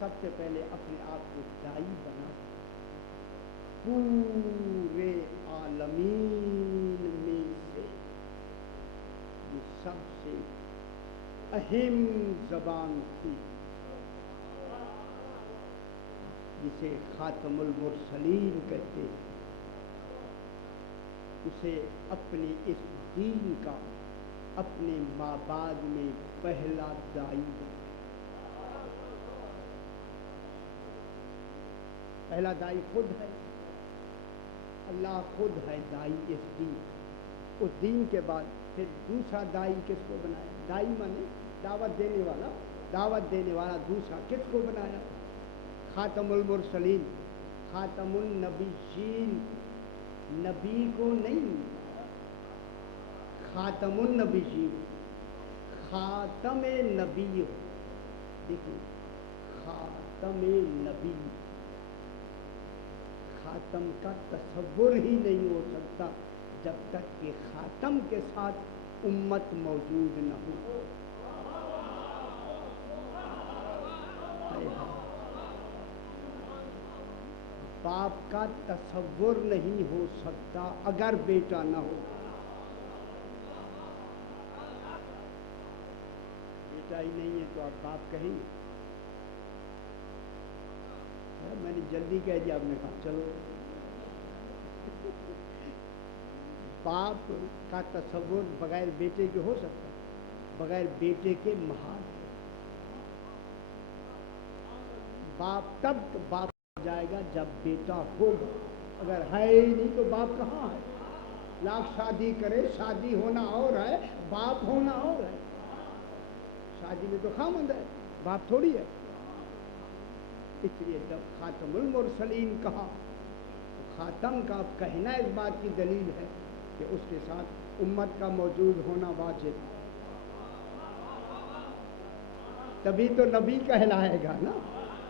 سب سے پہلے اپنے آپ کو داعی بنا پورے عالمین میں سے یہ سب سے اہم زبان تھی، جسے خاتم المرسلین کہتے ہیں، اسے اپنے اس دین کا اپنے مابعد میں پہلا داعی بنا۔ پہلا داعی خود ہے، اللہ خود ہے داعی اس دین، اس دین کے بعد پھر دوسرا داعی کس کو بنایا؟ داعی مانے دعوت دینے والا، دعوت دینے والا دوسرا کس کو بنایا؟ خاتم المرسلین، خاتم النبیین، نبی کو نہیں، خاتم النبیین، خاتم نبی، دیکھیں خاتم نبی، خاتم کا تصور ہی نہیں ہو سکتا جب تک کہ خاتم کے ساتھ امت موجود نہ ہو۔ باپ کا تصور نہیں ہو سکتا اگر بیٹا نہ ہو۔ بیٹا ہی نہیں ہے تو آپ باپ کہیں گے؟ میں نے جلدی کہہ دیا، آپ نے کہا چلو۔ باپ کا تصور بغیر بیٹے کے ہو سکتا ہے؟ بغیر بیٹے کے محال ہے۔ باپ تب باپ جائے گا جب بیٹا ہوگا، اگر ہے ہی نہیں تو باپ کہاں ہے؟ لاکھ شادی کرے، شادی ہونا اور ہے، باپ ہونا اور ہے۔ شادی میں تو خامند ہے، باپ تھوڑی ہے۔ اس لیے جب خاتم المرسلین کہا تو خاتم کا کہنا اس بات کی دلیل ہے کہ اس کے ساتھ امت کا موجود ہونا واجب، تبھی تو نبی کہلائے گا نا۔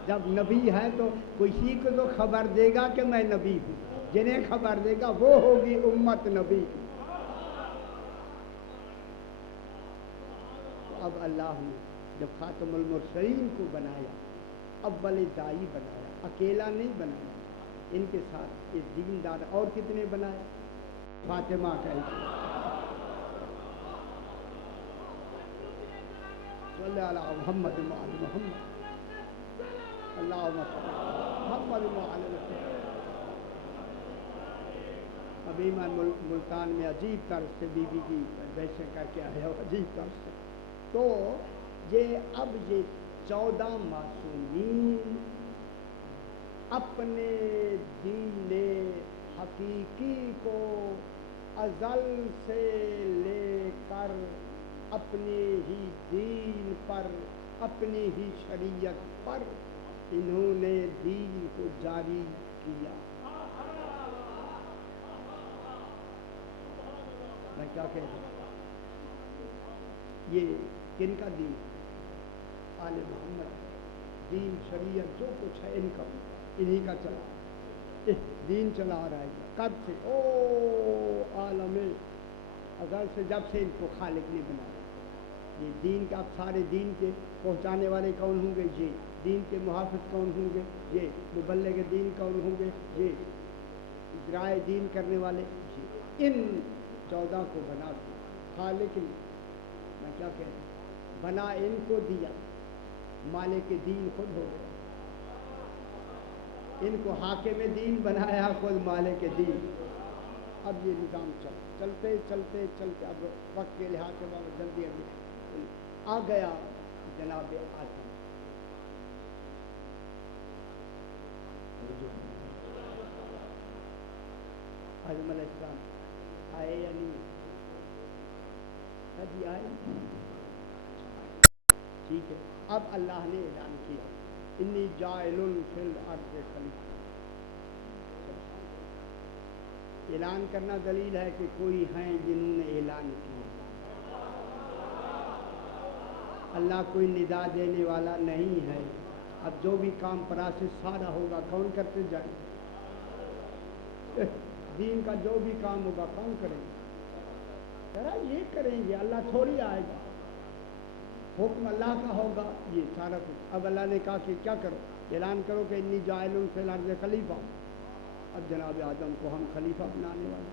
جب نبی ہے تو کسی کو تو خبر دے گا کہ میں نبی ہوں، جنہیں خبر دے گا وہ ہوگی امت نبی۔ تو اب اللہ نے جب خاتم المرسلین کو بنایا، اول داعی بنایا، اکیلا نہیں بنایا، ان کے ساتھ اس دیندار اور کتنے بنائے؟ فاطمہ کہتی صلی اللہ علیہ محمد محمد اللہم صلی محمد محمد۔ ابھی میں ملتان میں عجیب طرز سے بی بی کی ویسے کر کے آیا ہوں، عجیب طرز سے۔ تو یہ اب یہ 14 معصومین اپنے دین حقیقی کو ازل سے لے کر اپنے ہی دین پر، اپنی ہی شریعت پر انہوں نے دین کو جاری کیا۔ میں کیا کہتا ہوں، یہ کن کا دین؟ آل محمد، دین شریعت جو کچھ ہے ان کا، انہی کا چلا، دین چلا رہا ہے کب سے؟ عالم ازل سے، جب سے ان کو خالق نے بنایا۔ یہ دین کا، اب سارے دین کے پہنچانے والے کون ہوں گے؟ یہ دین کے محافظ کون ہوں گے؟ یہ مبلغ دین کون ہوں گے؟ یہ اجرائے دین کرنے والے، ان 14 کو بنا دیا خالق نے۔ میں کیا کہہ رہا ہوں، بنا ان کو دیا، مالک دین خود ہو گیا۔ ان کو حاکم دین بنایا، خود مالک دین۔ اب یہ نظام چلتے چلتے چلتے اب وقت کے لحاظ سے جلدی آ گیا جناب آدم۔ आदम अलैहिस्सलाम आए या नहीं? जी आए। ठीक है, अब अल्लाह ने ऐलान किया इन्नी जाइलुन फिल अर्ज़ खलीफा। ऐलान करना दलील है कि कोई हैं जिन्होंने ऐलान किया। अल्लाह कोई निदा देने वाला नहीं है। अब जो भी काम प्रोसेस सारा होगा कौन करते जाए? दीन का जो भी काम होगा कौन करेंगे? जरा ये करेंगे, अल्लाह थोड़ी आएगा। हुक्म अल्लाह का होगा ये सारा कुछ। अब अल्लाह ने कहा कि क्या करो, ऐलान करो कि इन्नी जाइलुन फिल अर्ज़ खलीफा। अब जनाब आदम को हम खलीफा बनाने वाले।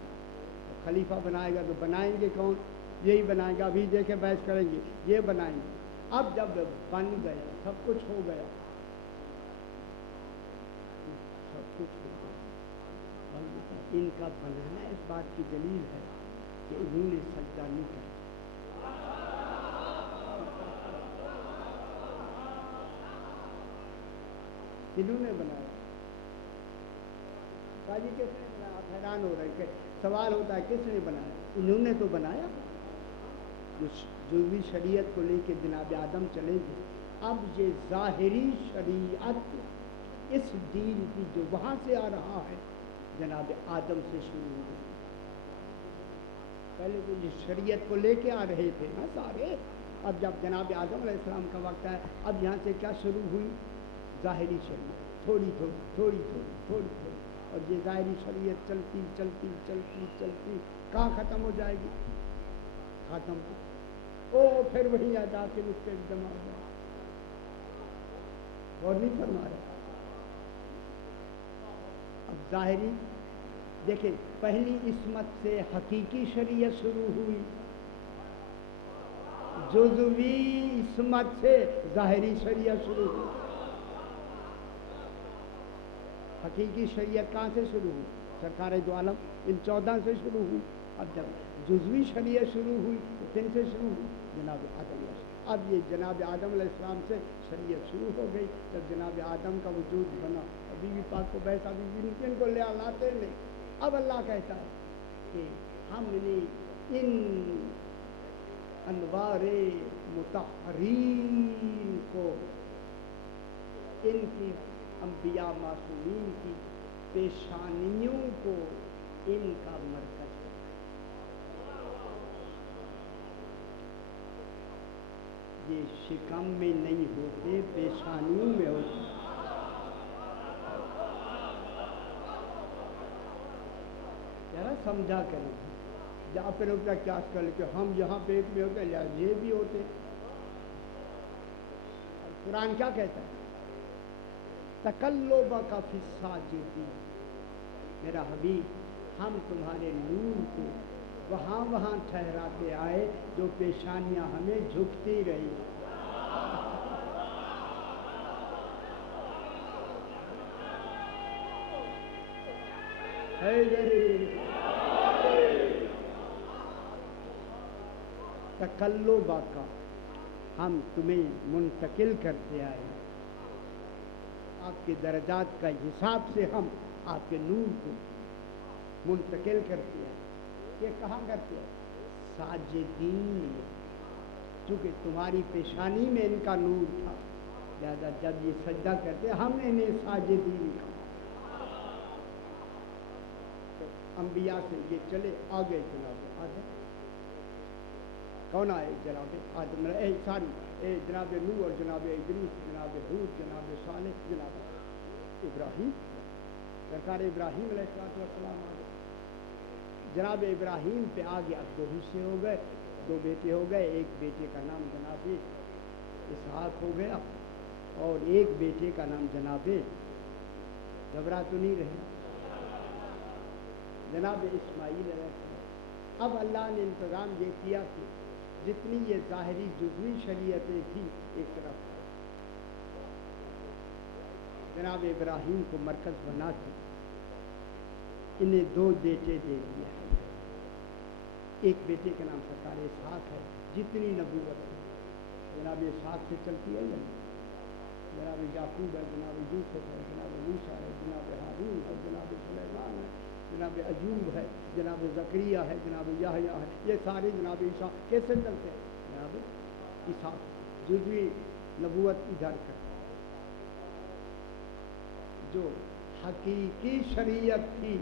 खलीफा बनाएगा तो बनाएंगे कौन? यही बनाएगा। अभी देखे बहस करेंगे, ये बनाएंगे। अब जब बन गया, सब कुछ हो गया, सब कुछ हो गया, इनका बनाना इस बात की दलील है कि उन्होंने सजदा नहीं किया। इन्होंने बनाया। काजी किसने बनाया? आप हैरान हो रहे हैं। सवाल होता है किसने बनाया? इन्होंने तो बनाया। जो भी शरीयत को लेके जनाब आदम चलेंगे, अब ये ज़ाहिरी शरीयत इस दीन की जो वहाँ से आ रहा है जनाब आदम से शुरू हुई। पहले तो ये शरीयत को लेके आ रहे थे ना सारे। अब जब जनाब आदम अलैहिस्सलाम का वक्त है, अब यहाँ से क्या शुरू हुई? ज़ाहिरी शरीयत थोड़ी थोड़ी थोड़ी थोड़ी थोड़ी थोड़ी, और ये ज़ाहिरी शरीयत चलती चलती चलती चलती कहाँ ख़त्म हो जाएगी? ख़त्म ओ फिर वही आ जाके उस पर एकदम आ जाए। और नहीं फरमा रहे। अब ज़ाहिरी देखें, पहली इसमत से हकीकी शरीयत शुरू हुई, जुज़वी इसमत से ज़ाहिरी शरीयत शुरू हुई। हकीकी शरीयत कहाँ से शुरू हुई? सरकार दो आलम इन 14 से शुरू हुई। अब जब जुज़वी शरीयत शुरू हुई तो किन से शुरू हुई? जनाब आदम। अब ये जनाब आदम अलैहिस्सलाम से शरीयत शुरू हो गई। जब जनाब आदम का वजूद बना, बीवी पाक को बैठा, बीवी इनको ले लाते नहीं। अब अल्लाह कहता है कि हमने इन अनवारे मुतहरीन को, इनकी अंबिया मासूमीन की पेशानियों को इनका मरकज है। ये शिकम में नहीं होते, पेशानियों में होते। जरा समझा करें, जहाँ पर होता क्या कर लेते हम यहाँ पेट में होते या ये भी होते। कुरान क्या कहता है? तकल्लुब का फिस्सा जीती, मेरा हबीब हम तुम्हारे नूर को वहाँ वहाँ ठहराते आए जो पेशानियाँ हमें झुकती रही। तकल्लुब का हम तुम्हें मुंतकिल करते आए, आपके दर्जात का हिसाब से हम आपके नूर को मुंतकिल करते हैं। ये कहाँ करते हैं? साजिदीन, चूँकि तुम्हारी पेशानी में इनका नूर था, लिहाजा जब ये सजदा करते हमने इन्हें साजिदीन कहा। तो अंबिया से ये चले आगे, जनाब आदम कौन आए? जनाब आदम जनाब नूह और जनाब इदरीस, जनाब हूद, जनाब सालेह, जनाब इब्राहीम, सरकार इब्राहीम अलैहिस्सलाम आ गए। जनाब इब्राहीम पे आगे अब 2 हिस्से हो गए, 2 बेटे हो गए। एक बेटे का नाम जनाब इसहाक हो गया और एक बेटे का नाम जनाब, घबरा तो नहीं रहे, जनाब इस्माईल अलैहिस्सलाम। अब अल्लाह ने इंतज़ाम ये किया कि जितनी ये ज़ाहिरी जुज़वी शरीयतें थी एक तरफ, जनाब इब्राहीम को मरकज़ बना के इन्हें 2 बेटे दे दिया। एक बेटे का नाम सरकार इसहाक है। जितनी नबूवत है जनाब इसहाक से चलती है, जनाब याकूब है, जनाब यूसुफ है, जनाब मूसा है, जनाब हारून है, जनाब सुलेमान है, جناب ایوب ہے، جناب زکریا ہے، جناب یحییٰ ہے، یہ سارے جناب عیسیٰ کیسے چلتے ہیں؟ جناب عیسیٰ جزوی نبوت ادھر کر، جو حقیقی شریعت تھی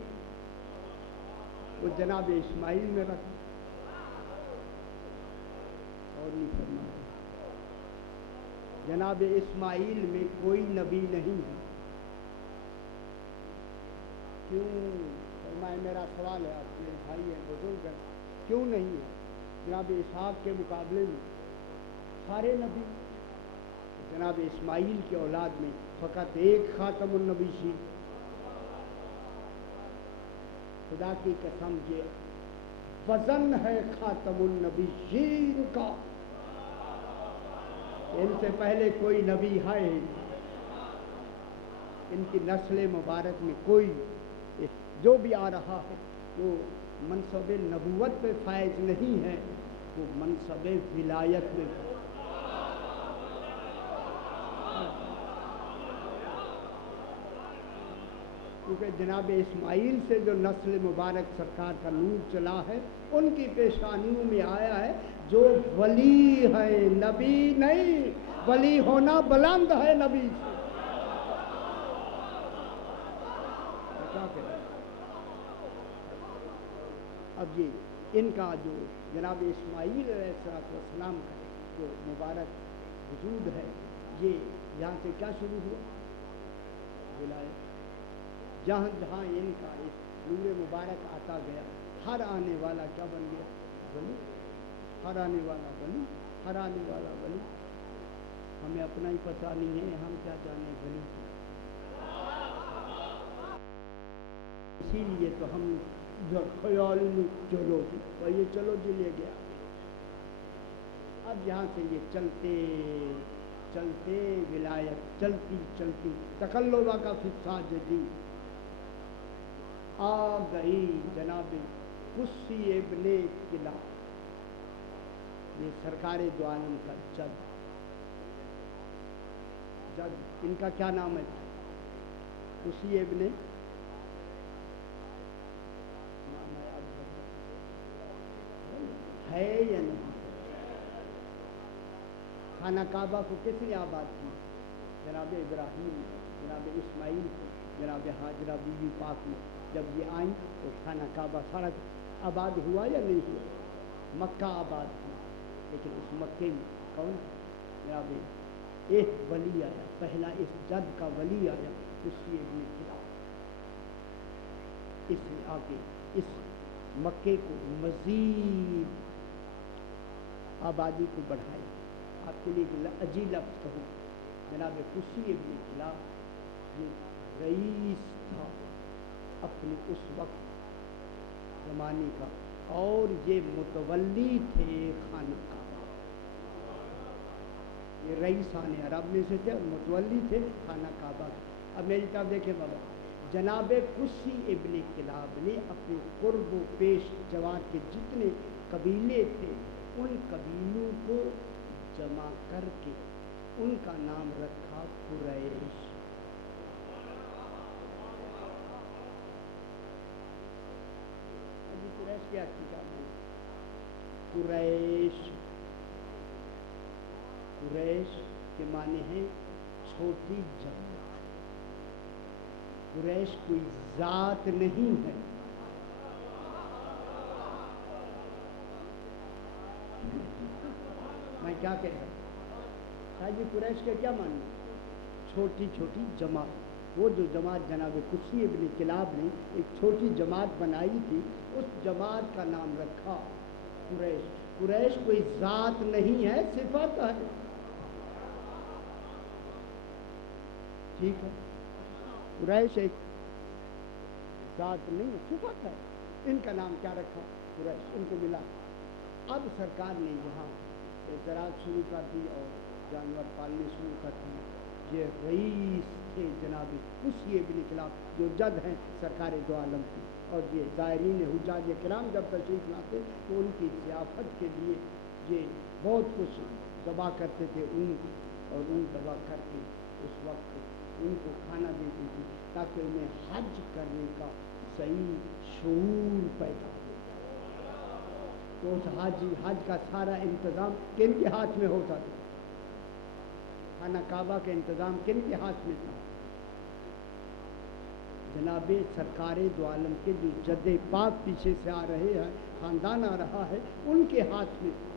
وہ جناب اسماعیل میں رکھ اور نہیں فرمایا جناب اسماعیل میں کوئی نبی نہیں ہے۔ کیوں؟ فرمایا میرا سوال ہے، آپ میرے بھائی ہیں، بزرگ ہیں، کیوں نہیں ہے؟ جناب اسحاق کے مقابلے میں سارے نبی، جناب اسماعیل کی اولاد میں فقط ایک خاتم النبی سی۔ خدا کی قسم یہ وزن ہے خاتم النبیین کا، ان سے پہلے کوئی نبی ہے، ان کی نسل مبارک میں کوئی جو بھی آ رہا ہے وہ منصب نبوت پہ فائز نہیں ہے، وہ منصب ولایت میں ہے۔ کیونکہ جناب اسماعیل سے جو نسل مبارک سرکار کا نور چلا ہے، ان کی پیشانیوں میں آیا ہے جو ولی ہے، نبی نہیں۔ ولی ہونا بلند ہے نبی سے۔ اب یہ ان کا جو جناب اسماعیل علیہ السلام کا جو مبارک وجود ہے، یہ یہاں سے کیا شروع ہوا؟ ولایت۔ جہاں جہاں ان کا اس نور مبارک آتا گیا، ہر آنے والا کیا بن گیا؟ ولی۔ ہر آنے والا ولی، ہر آنے والا ولی۔ ہمیں اپنا ہی پتہ نہیں ہے، ہم کیا جانے ولی کی۔ اسی لیے تو ہم جو خیال میں چلو جی، یہ چلو جی لے گیا۔ اب یہاں سے یہ چلتے چلتے ولایت چلتی چلتی تقلبہ کا فسا جدی آ گئی جناب قسی ابن کلاب، یہ سرکار دو عالم کا جد۔ جد ان کا کیا نام ہے؟ قسی ابن ہے یا نہیں؟ خانہ کعبہ کو کس نے آباد کی؟ جناب ابراہیم، جناب اسماعیل کو، جناب حاجرہ بی بی پاک میں جب یہ آئیں تو خانہ کعبہ سارا آباد ہوا یا نہیں ہوا؟ مکہ آباد ہوا، لیکن اس مکے میں کون؟ جناب ایک ولی آیا، پہلا اس جد کا ولی آیا، قسی ابن کلاب۔ اس نے آ کے اس مکے کو مزید آبادی کو بڑھائی۔ آپ کے لیے ایک عجیب لفظ کہوں، جناب قسی ابن کلاب یہ رئیس تھا اپنے اس وقت زمانے کا، اور یہ متولی تھے خانہ کعبہ۔ یہ رئیسان عرب میں سے تھے اور متولی تھے خانہ کعبہ۔ اب میری طرف دیکھیں بابا، جناب قسی ابن کلاب نے اپنے قرب و پیش جوار کے جتنے قبیلے تھے ان قبیلوں کو جمع کر کے ان کا نام رکھا قریش۔ ابھی قریش کیا قریش؟ قریش کے معنی ہیں چھوٹی جماعت۔ قریش کوئی ذات نہیں ہے، میں کیا کہہ رہا ہوں؟ جی قریش کا کیا معنی؟ چھوٹی چھوٹی جماعت۔ وہ جو جماعت جناب قسی ابن کلاب نے ایک چھوٹی جماعت بنائی تھی، اس جماعت کا نام رکھا قریش۔ قریش کوئی ذات نہیں ہے، صفت ہے۔ ٹھیک ہے، قریش ایک ذات نہیں ہے، صفت ہے۔ ان کا نام کیا رکھا؟ قریش، ان کو ملا۔ اب سرکار نے یہاں زراعت شروع کر دی اور جانور پالنے شروع کر دی۔ یہ رئیس تھے جناب قسی ابن کلاب جو جد ہیں سرکار دو عالم کی، اور یہ زائرین حجاج کرام جب تشریف لاتے تو ان کی ضیافت کے لیے یہ بہت کچھ ذبح کرتے تھے، اون، اور اون ذبح کر کے اس وقت ان کو کھانا دیتی تھی تاکہ انہیں حج کرنے کا सही शऊर पैदा हो। तो उस हज का सारा इंतज़ाम किन के हाथ में होता था? खाना काबा का इंतज़ाम किन के हाथ में था? जनाब सरकार दो आलम के जो जद्दे पाक पीछे से आ रहे हैं, ख़ानदान आ रहा है, उनके हाथ में था।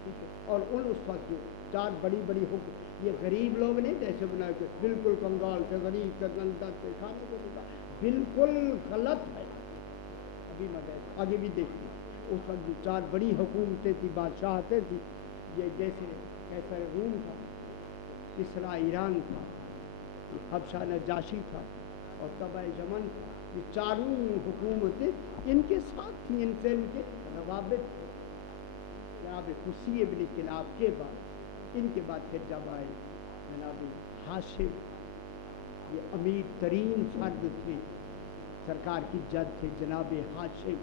ठीक है, और उस वक्त जो 4 बड़ी बड़ी हुक्म, ये गरीब लोग नहीं जैसे बनाए थे, बिल्कुल कंगाल थे, गरीब थे, नंदा थे, खाने को देता, बिल्कुल गलत है। अभी मगर आगे भी देखिए, उस वक्त जो 4 बड़ी हुकूमतें थी, बादशाहतें थी, ये जैसे कैसर रूम था, किसरा ईरान था, हबशा नजाशी था और तबा यमन था। ये चारों हुकूमतें इनके साथ थी, इनसे इनके रवाबित थे। जनाब कुसी इब्न किलाब के बाद, इनके बाद फिर जब आए जनाब हाशिम, ये अमीर तरीन फर्द थे, सरकार की जज थे जनाब हाशिम।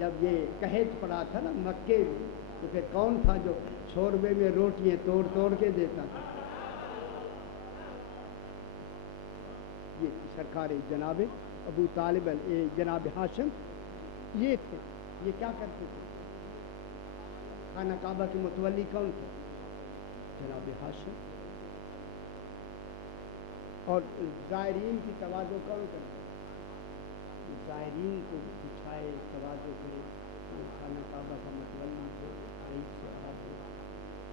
जब ये कहत पड़ा था ना मक्के में, तो फिर कौन था जो शोरबे में रोटियां तोड़ तोड़ के देता था? ये सरकार जनाब अबू तालिब जनाब हाशिम ये थे। ये क्या करते थे? खाना काबा के मुतवल्ली कौन थे? जनाब हाशिम। और ज़ायरीन की तवाज़ो कौन करते? ज़ायरीन को बिछाए, तवाज़ो करे, तो खाना काबा का मुतवल्ली हो, रईस से आगे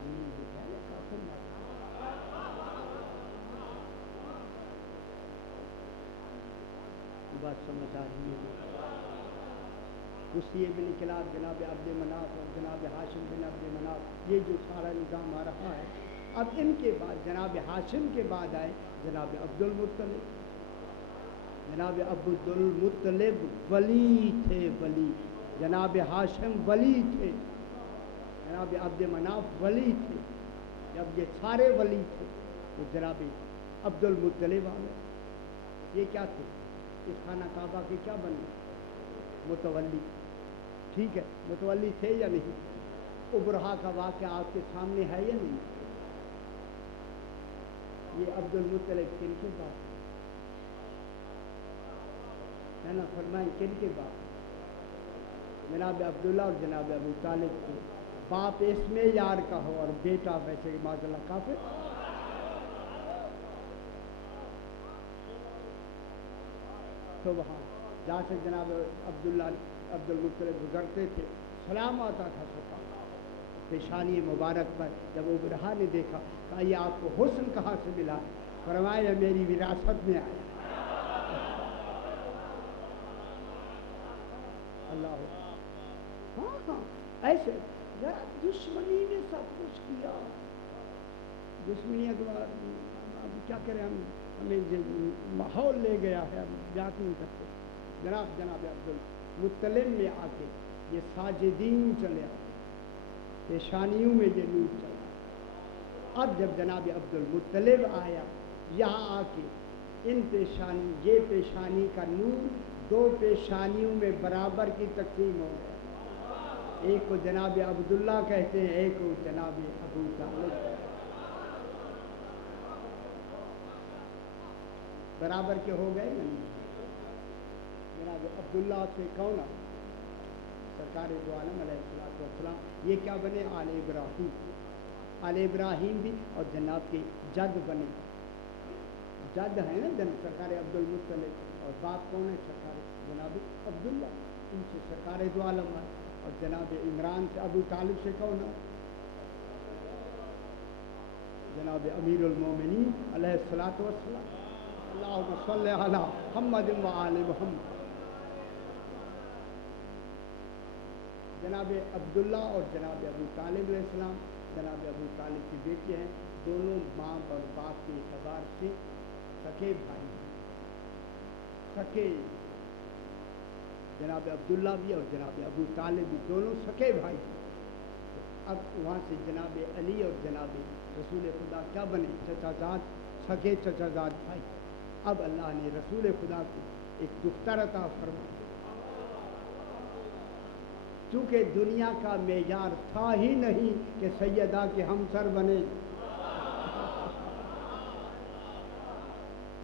अमीर हो, पहले काफिर ना बात समझ आ रही है। उसी बिन किलाब जनाब अब्द मनाफ और जनाब हाशिम बिन अब्द मनाफ, ये जो सारा निज़ाम आ रहा है। अब इनके बाद जनाब हाशिम के बाद आए जनाब अब्दुल मुत्तलिब। जनाब अब्दुल मुत्तलिब वली थे, वली। जनाब हाशिम वली थे, जनाब अब्द मनाफ वली थे। जब ये सारे वली थे तो जनाब अब्दुल मुत्तलिब आ गए। ये क्या थे? इस खाना काबा के क्या बने? मुतवल्ली। ठीक है, मुतवल्ली थे या नहीं? उबरहा का वाक़या आपके सामने है या नहीं? ये अब्दुल मुत्तलिब किन के बाप है ना? फरमाएं किन के बाप? जनाब अब्दुल्ला और जनाब अबू तालिब के बाप इसमें यार का हो और बेटा वैसे माज़अल्लाह काफिर। तो वहाँ जहाँ से जनाब अब्दुल मुत्तलिब गुजरते थे, सलाम आता था सबका पेशानी मुबारक पर। जब उबरहा ने देखा, कहा ये आपको हुस्न कहाँ से मिला? फरमाया मेरी विरासत में आया। अल्लाह। हाँ हाँ, ऐसे जरा दुश्मनी ने सब कुछ किया। दुश्मनी अगवा क्या करें हम, हमें माहौल ले गया है, हम बात नहीं करते। जनाब अब्दुल मुत्तलिब में आके ये साजिदीन चले आए, पेशानियों में ये नूर चला। अब जब जनाब अब्दुल मुत्तलिब आया, यहाँ आके इन ये पेशानी का नूर 2 पेशानियों में बराबर की तकसीम हो गया। एक को जनाब अब्दुल्ला कहते हैं, एक को जनाब अबू तालिब। बराबर के हो गए ना? जनाब अब्दुल्ला से कौन आ? सरकार दो आलम अलैहिस्सलाम, ये क्या बने? आले इब्राहीम। आले इब्राहीम भी और जनाब के जद बने। जद है ना जन सरकार अब्दुल मुत्तलिब, और बाप कौन है? सरकार जनाब अब्दुल्ला। इनसे सरकार दो आलम है। और जनाब इमरान से अबू तालिब से कौन है? जनाब अमीरुल मोमिनीन अलैहिस्सलातु वस्सलाम। अल्लाहुम्मा सल्लि अला मुहम्मद व आले मुहम्मद। जनाब अब्दुल्ला और जनाब अबू तालिब अलैहिस्सलाम, जनाब अबू तालिब की बेटे हैं। दोनों माँ और बाप के एतबार से सके भाई हैं, सके। जनाब अब्दुल्ला भी और जनाब अबू तालिब भी दोनों सके भाई हैं। अब वहाँ से जनाब अली और जनाब रसूल खुदा क्या बने? चचाजाद, सके चचाजाद भाई। अब अल्लाह ने रसूल खुदा को एक दुख्तर अता फरमा, चूँकि दुनिया का मेयार था ही नहीं कि सैयदा के हमसर बने।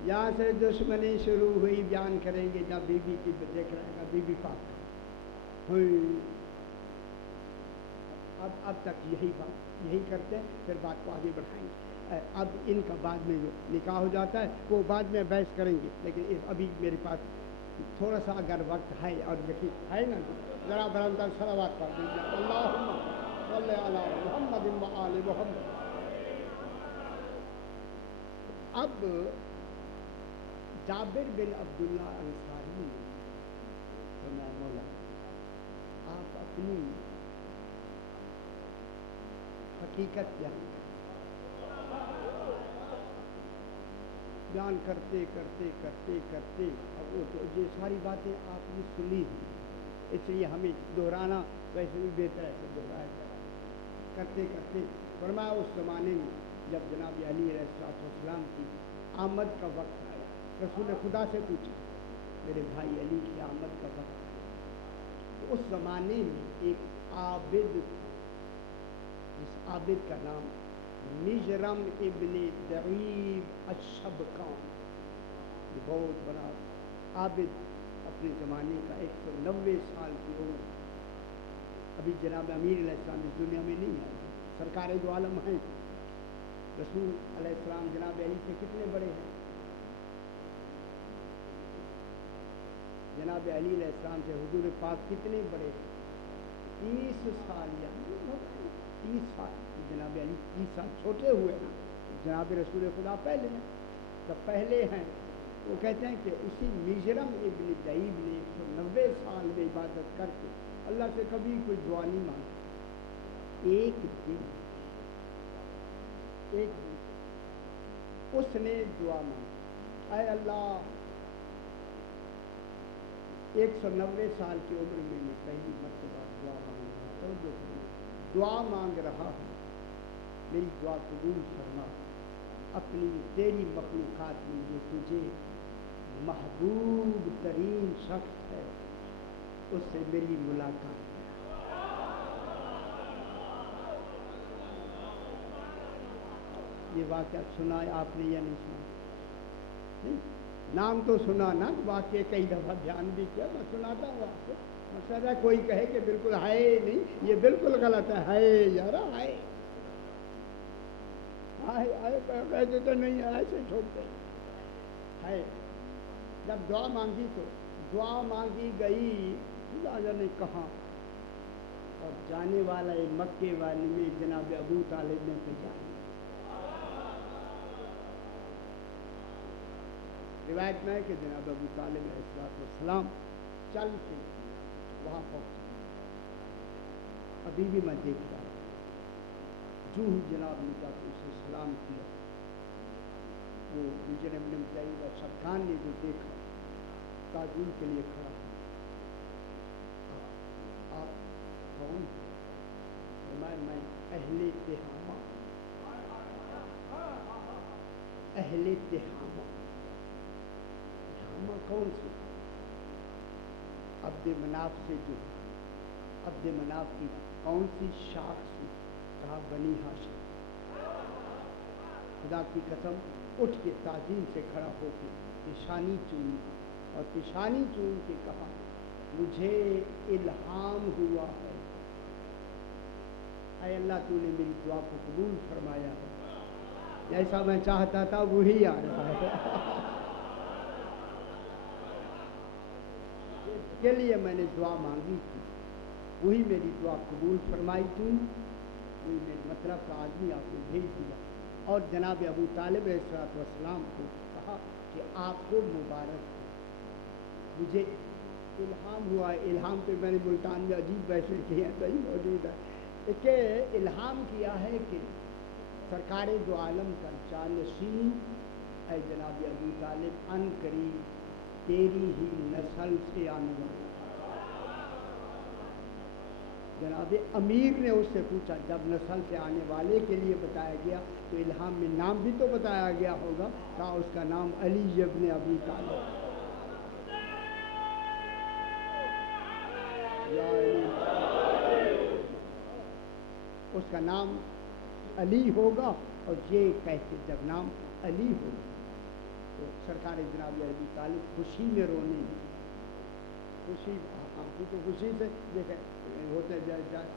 जहाँ से दुश्मनी शुरू हुई बयान करेंगे, जब बीबी की देख रहेगा बीबी पाक हुई। अब तक यही करते हैं, फिर बात को आगे बढ़ाएंगे। अब इनका बाद में जो निकाह हो जाता है वो बाद में बहस करेंगे, लेकिन अभी मेरे पास थोड़ा सा अगर वक्त है और यकीन है ना, ज़रा बरंदर सलावत पढ़ दीजिए, अल्लाहुम्मा सल्ली अला मुहम्मद व आलि मुहम्मद। अब जाबिर बिन अब्दुल्ला अंसारी ने तो मैं मौला आप अपनी हकीकत बयान करते अब वो तो ये सारी बातें आपने सुनी, इसलिए हमें दोहराना वैसे भी बेहतर है कि दोहराया जाए। करते फरमाया उस ज़माने में जब जनाब अली अलैहिस्सलाम की आमद का वक्त आया, रसूल खुदा से पूछा मेरे भाई अली की आमद का वक्त आया। तो उस ज़माने में एक आबिद था, जिस आबिद का नाम मिजरम इब्ने दरीब अशबकान, बहुत बड़ा आबिद, अपने ज़माने का 190 साल की उम्र। अभी जनाब अमीर अलैहिस्सलाम इस दुनिया में नहीं है, सरकार दो आलम हैं। रसूल अलैहिस्सलाम जनाब अली से कितने बड़े हैं? जनाब अली अलैहिस्सलाम से हुजूर पाक कितने बड़े हैं? 30 साल या 30 साल। जनाब अली 30 साल छोटे हुए ना, जनाब रसूल खुदा पहले हैं, तब पहले हैं। वो कहते हैं कि उसी मिजरम इब्न दईब ने 190 साल में इबादत करके अल्लाह से कभी कोई दुआ नहीं मांगी। एक दिन उसने दुआ मांगी, ऐ अल्लाह 190 साल की उम्र में मैं पहली मर्तबा दुआ मांग रहा हूँ, मेरी दुआ कबूल फरमा। अपनी तेरी मखलूक़ात में जो तुझे महबूब तरीन शख्स है उससे मेरी मुलाकात। ये वाक़या सुना है आपने या नहीं सुना? नहीं, नाम तो सुना ना, वाक़ये कई दफ़ा ध्यान भी किया, मैं सुनाता हूँ आपको। मसला कोई कहे कि बिल्कुल है नहीं, ये बिल्कुल गलत है यार, ऐसे तो नहीं है, ऐसे छोड़ते है। जब दुआ मांगी तो दुआ मांगी गई खुदा जाने कहाँ, और जाने वाला है मक्के वाले में जनाब अबू तालिब ने पहचाना। रिवायत में है कि जनाब अबू तालिब अलैहिस्सलाम चल के वहाँ पहुँचे। अभी भी मैं देख रहा हूँ, जो ही जनाब ने जाकर उसे सलाम किया, वो मिजर इब्न दईब अशबकान ने जो देखा ताजुब के लिए खड़ा। आप कौन? मैं अहले तिहामा। अहले तिहामा कौन सी? अब्द मनाफ से जो अब्द मनाफ की कौन सी शाख से? कहा बनी हाशिम। खुदा की कसम, उठ के ताजीम से खड़ा होकर पेशानी चूमी और पेशानी चूम के कहा मुझे इल्हाम हुआ है, ऐ अल्लाह तूने मेरी दुआ को कबूल फरमाया है, जैसा मैं चाहता था वही आ रहा है। के लिए मैंने दुआ मांगी थी, वही मेरी दुआ कबूल फरमाई तू, वही मेरे मतलब का आदमी आपने भेज दिया। और जनाब अबू तालिब अलैहिस्सलाम को कहा कि आपको मुबारक हो, मुझे इल्हाम हुआ। इल्हाम पे मैंने मुल्तान में अजीब बहसें की हैं, सही मौजूद है कि इल्हाम किया है कि सरकार दो आलम का जानशीन ऐ जनाब अबू तालिब अन करीब तेरी ही नस्ल से आने वाला। जनाब अमीर ने उससे पूछा, जब नस्ल से आने वाले के लिए बताया गया तो इल्हाम में नाम भी तो बताया गया होगा, कहा उसका नाम अली इब्न अबी तालिब। उसका नाम अली होगा, और ये कहते जब नाम अली होगा تو سرکار جناب ابی طالب خوشی میں رونے لگے. خوشی تو خوشی سے دیکھیں ہوتے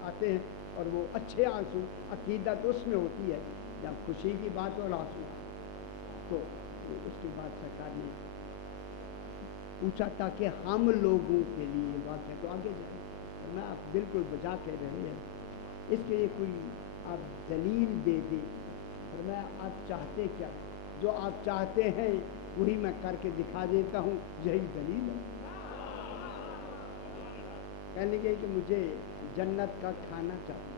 آتے ہیں اور وہ اچھے آنسو، عقیدت اس میں ہوتی ہے جب خوشی کی بات اور آنسو. تو اس کے بعد سرکار نے پوچھا تاکہ ہم لوگوں کے لیے واقعہ تو آگے جائے. میں آپ بالکل بجا کہہ رہے ہیں، اس کے لیے کوئی آپ دلیل دے دیں. اور میں آپ چاہتے کیا؟ جو آپ چاہتے ہیں وہی میں کر کے دکھا دیتا ہوں، یہی دلیل ہے. کہنے لگے کہ مجھے جنت کا کھانا چاہیے.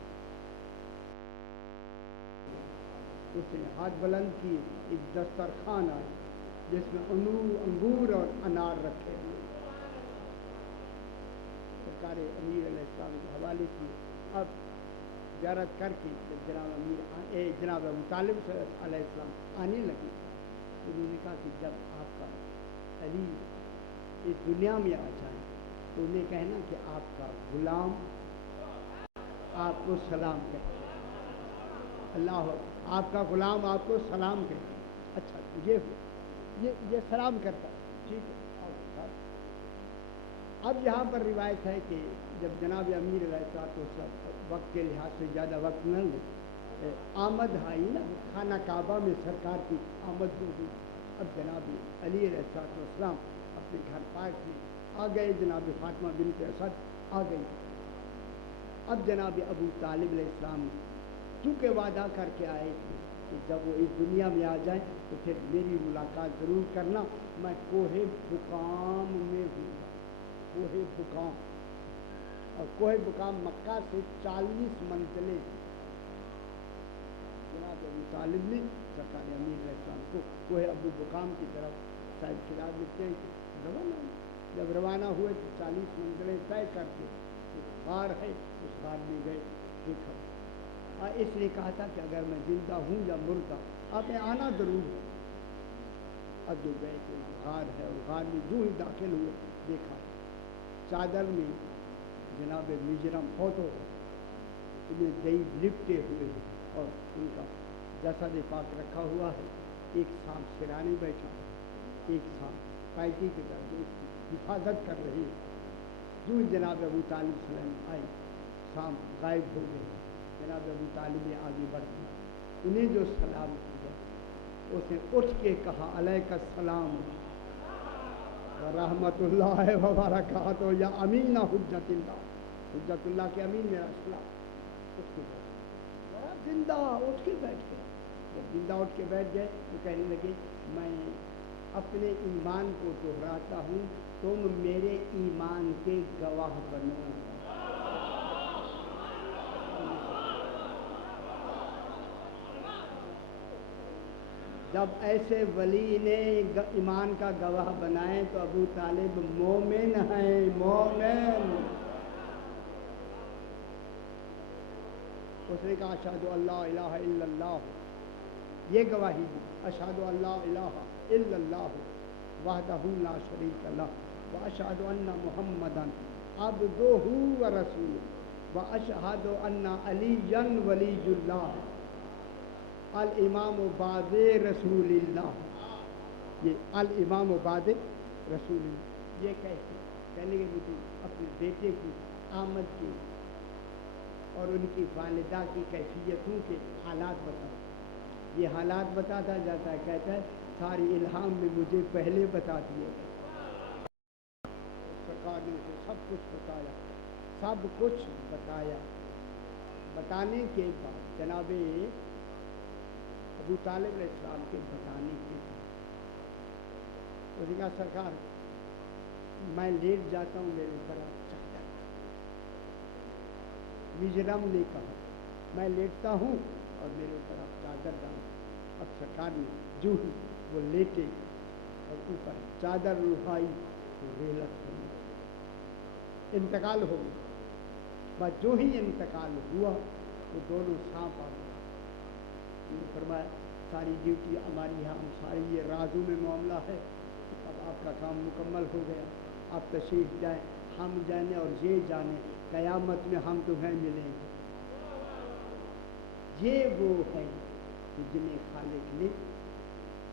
اس نے ہاتھ بلند کی، ایک دسترخوان آئی جس میں انگور اور انار رکھے ہوئے. سرکار امیر علیہ السلام کے حوالے کی. اب زیارت کر کے جناب ابو طالب علیہ السلام آنے لگے. انہوں نے کہا کہ جب آپ کا علی اس دنیا میں آ جائیں تو انہیں کہنا کہ آپ کا غلام آپ کو سلام کہتے ہیں. اللہ آپ کا غلام آپ کو سلام کہتے ہیں. اچھا یہ سلام کرتا ہے، ٹھیک ہے. اب یہاں پر روایت ہے کہ جب جناب امیر علیہ السلام وقت کے لحاظ سے زیادہ وقت نہ لے، آمد آئی نا، خانہ کعبہ میں سرکار کی آمد ہوئی. اب جناب علی علیہ السلام اپنے گھر پاک میں آ گئے. جناب فاطمہ بنت اسد آ گئی. اب جناب ابو طالب علیہ السلام چونکہ وعدہ کر کے آئے تھے کہ جب وہ اس دنیا میں آ جائیں تو پھر میری ملاقات ضرور کرنا. میں کوہ بقام میں ہوں. کوہ بقام، اور کوہ بقام مکہ سے 40 منزلیں. جناب ابو طالب نے سرکار امیر علیہ السلام کو کوہ ابو بقام کی طرف صاحب کتاب لکھتے ہیں کہ روانہ. جب روانہ ہوئے تو 40 منزلیں طے کر کے ایک غار ہے، اس غار میں گئے. دیکھا اس نے کہا تھا کہ اگر میں زندہ ہوں یا مردہ آپ نے آنا ضرور ہے. اب جو گئے تو غار ہے، اور غار میں جو ہی داخل ہوئے دیکھا چادر میں جناب مجرم فوتو انہیں دئی لپٹے ہوئے اور ان کا جسد پاک رکھا ہوا ہے. ایک سانپ سرانے بیٹھا، ایک سانپ پائٹی کے طرف اس کی حفاظت کر رہی ہے. جو جناب ابو طالب سلام آئے سانپ غائب ہو گئے. جناب ابو طالب نے آگے بڑھ دیا. انہیں جو سلام کیا اس نے اٹھ کے کہا علیک السلام ورحمۃ اللہ وبرکاتہ یا امین حجت اللہ. حجت اللہ کے امین میرا سلام. اٹھ کے بیٹھ زندہ اٹھ کے بیٹھ گیا. جب زندہ اٹھ کے بیٹھ گئے تو کہنے لگے میں اپنے ایمان کو دہراتا ہوں، تم میرے ایمان کے گواہ بنو. جب ایسے ولی نے ایمان کا گواہ بنائے تو ابو طالب مومن ہیں. مومن. اس نے کہا اشہد ان لا الہ الا اللہ، یہ گواہی دی. اشہد ان لا الہ الا اللہ وحدہ لا شریک لہ واشہد ان محمدا عبدہ ورسولہ واشہد ان علیٰ ولی اللہ الامام بعد رسول اللہ. یہ الامام بعد رسول اللہ یہ کہنے کے مجھے اپنے بیٹے کی آمد کی اور ان کی والدہ کی کیفیتوں کے حالات بتا. یہ حالات بتاتا جاتا ہے. کہتا ہے ساری الہام میں مجھے پہلے بتا دیے گئے. سرکار نے اسے سب کچھ بتایا، سب کچھ بتایا. بتانے کے بعد جناب ابو طالب علیہ السلام کے بتانے کے بعد اس نے کہا سرکار میں لیٹ جاتا ہوں، میرے اوپر آپ چادر. مجرم نے کہا میں لیٹتا ہوں اور میرے اوپر آپ چادر ڈالیں. اب سرکار نے جو ہی وہ لیٹے اور اوپر چادر اٹھائی تو ریلت ہوئی، انتقال ہو گیا. بس جو ہی انتقال ہوا تو دونوں سانپ آ گئے. فرمایا ساری ڈیوٹی ہماری ہے، ہم ساری یہ رازوں میں معاملہ ہے. اب آپ کا کام مکمل ہو گیا، آپ تشریف جائیں. ہم جانے اور یہ جانے قیامت میں ہم تمہیں ملیں گے. یہ وہ ہے کہ جنہیں خالق نے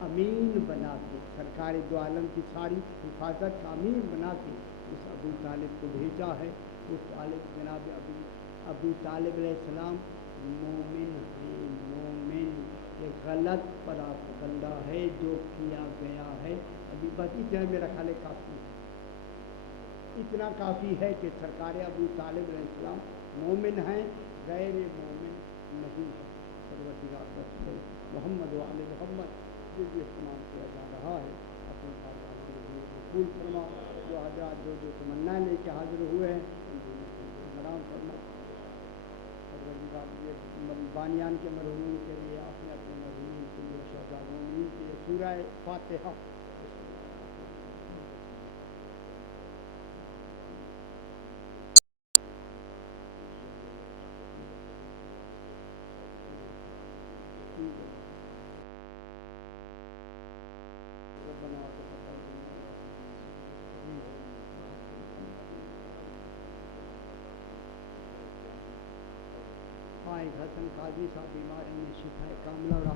امین بنا کے، سرکار دو عالم کی ساری حفاظت کا امین بنا کے اس ابو طالب کو بھیجا ہے۔ اس طالب جناب ابو طالب علیہ السلام مومن ہیں، مومن کہ غلط پراپگنڈا ہے جو کیا گیا ہے۔ ابھی بس اتنا میرا خیال ہے کافی ہے، اتنا کافی ہے کہ سرکار ابو طالب علیہ السلام مومن ہیں، غیر مومن نہیں ہے۔ پروردگار بس کو محمد و آل محمد جو بھی استعمال کیا جا رہا ہے اپنے مقبول فرما، جو حضرات جو تمنا لے کے حاضر ہوئے ہیں حرام فرما۔ پروردگار یہ بانیان کے مرحومین کے لیے، اپنے اپنے مرحومین کے لیے، شہداء و مومنین کے لیے سورہ فاتحہ۔ حسن قاضی صاحب بیمار ہیں، شفا کاملہ اور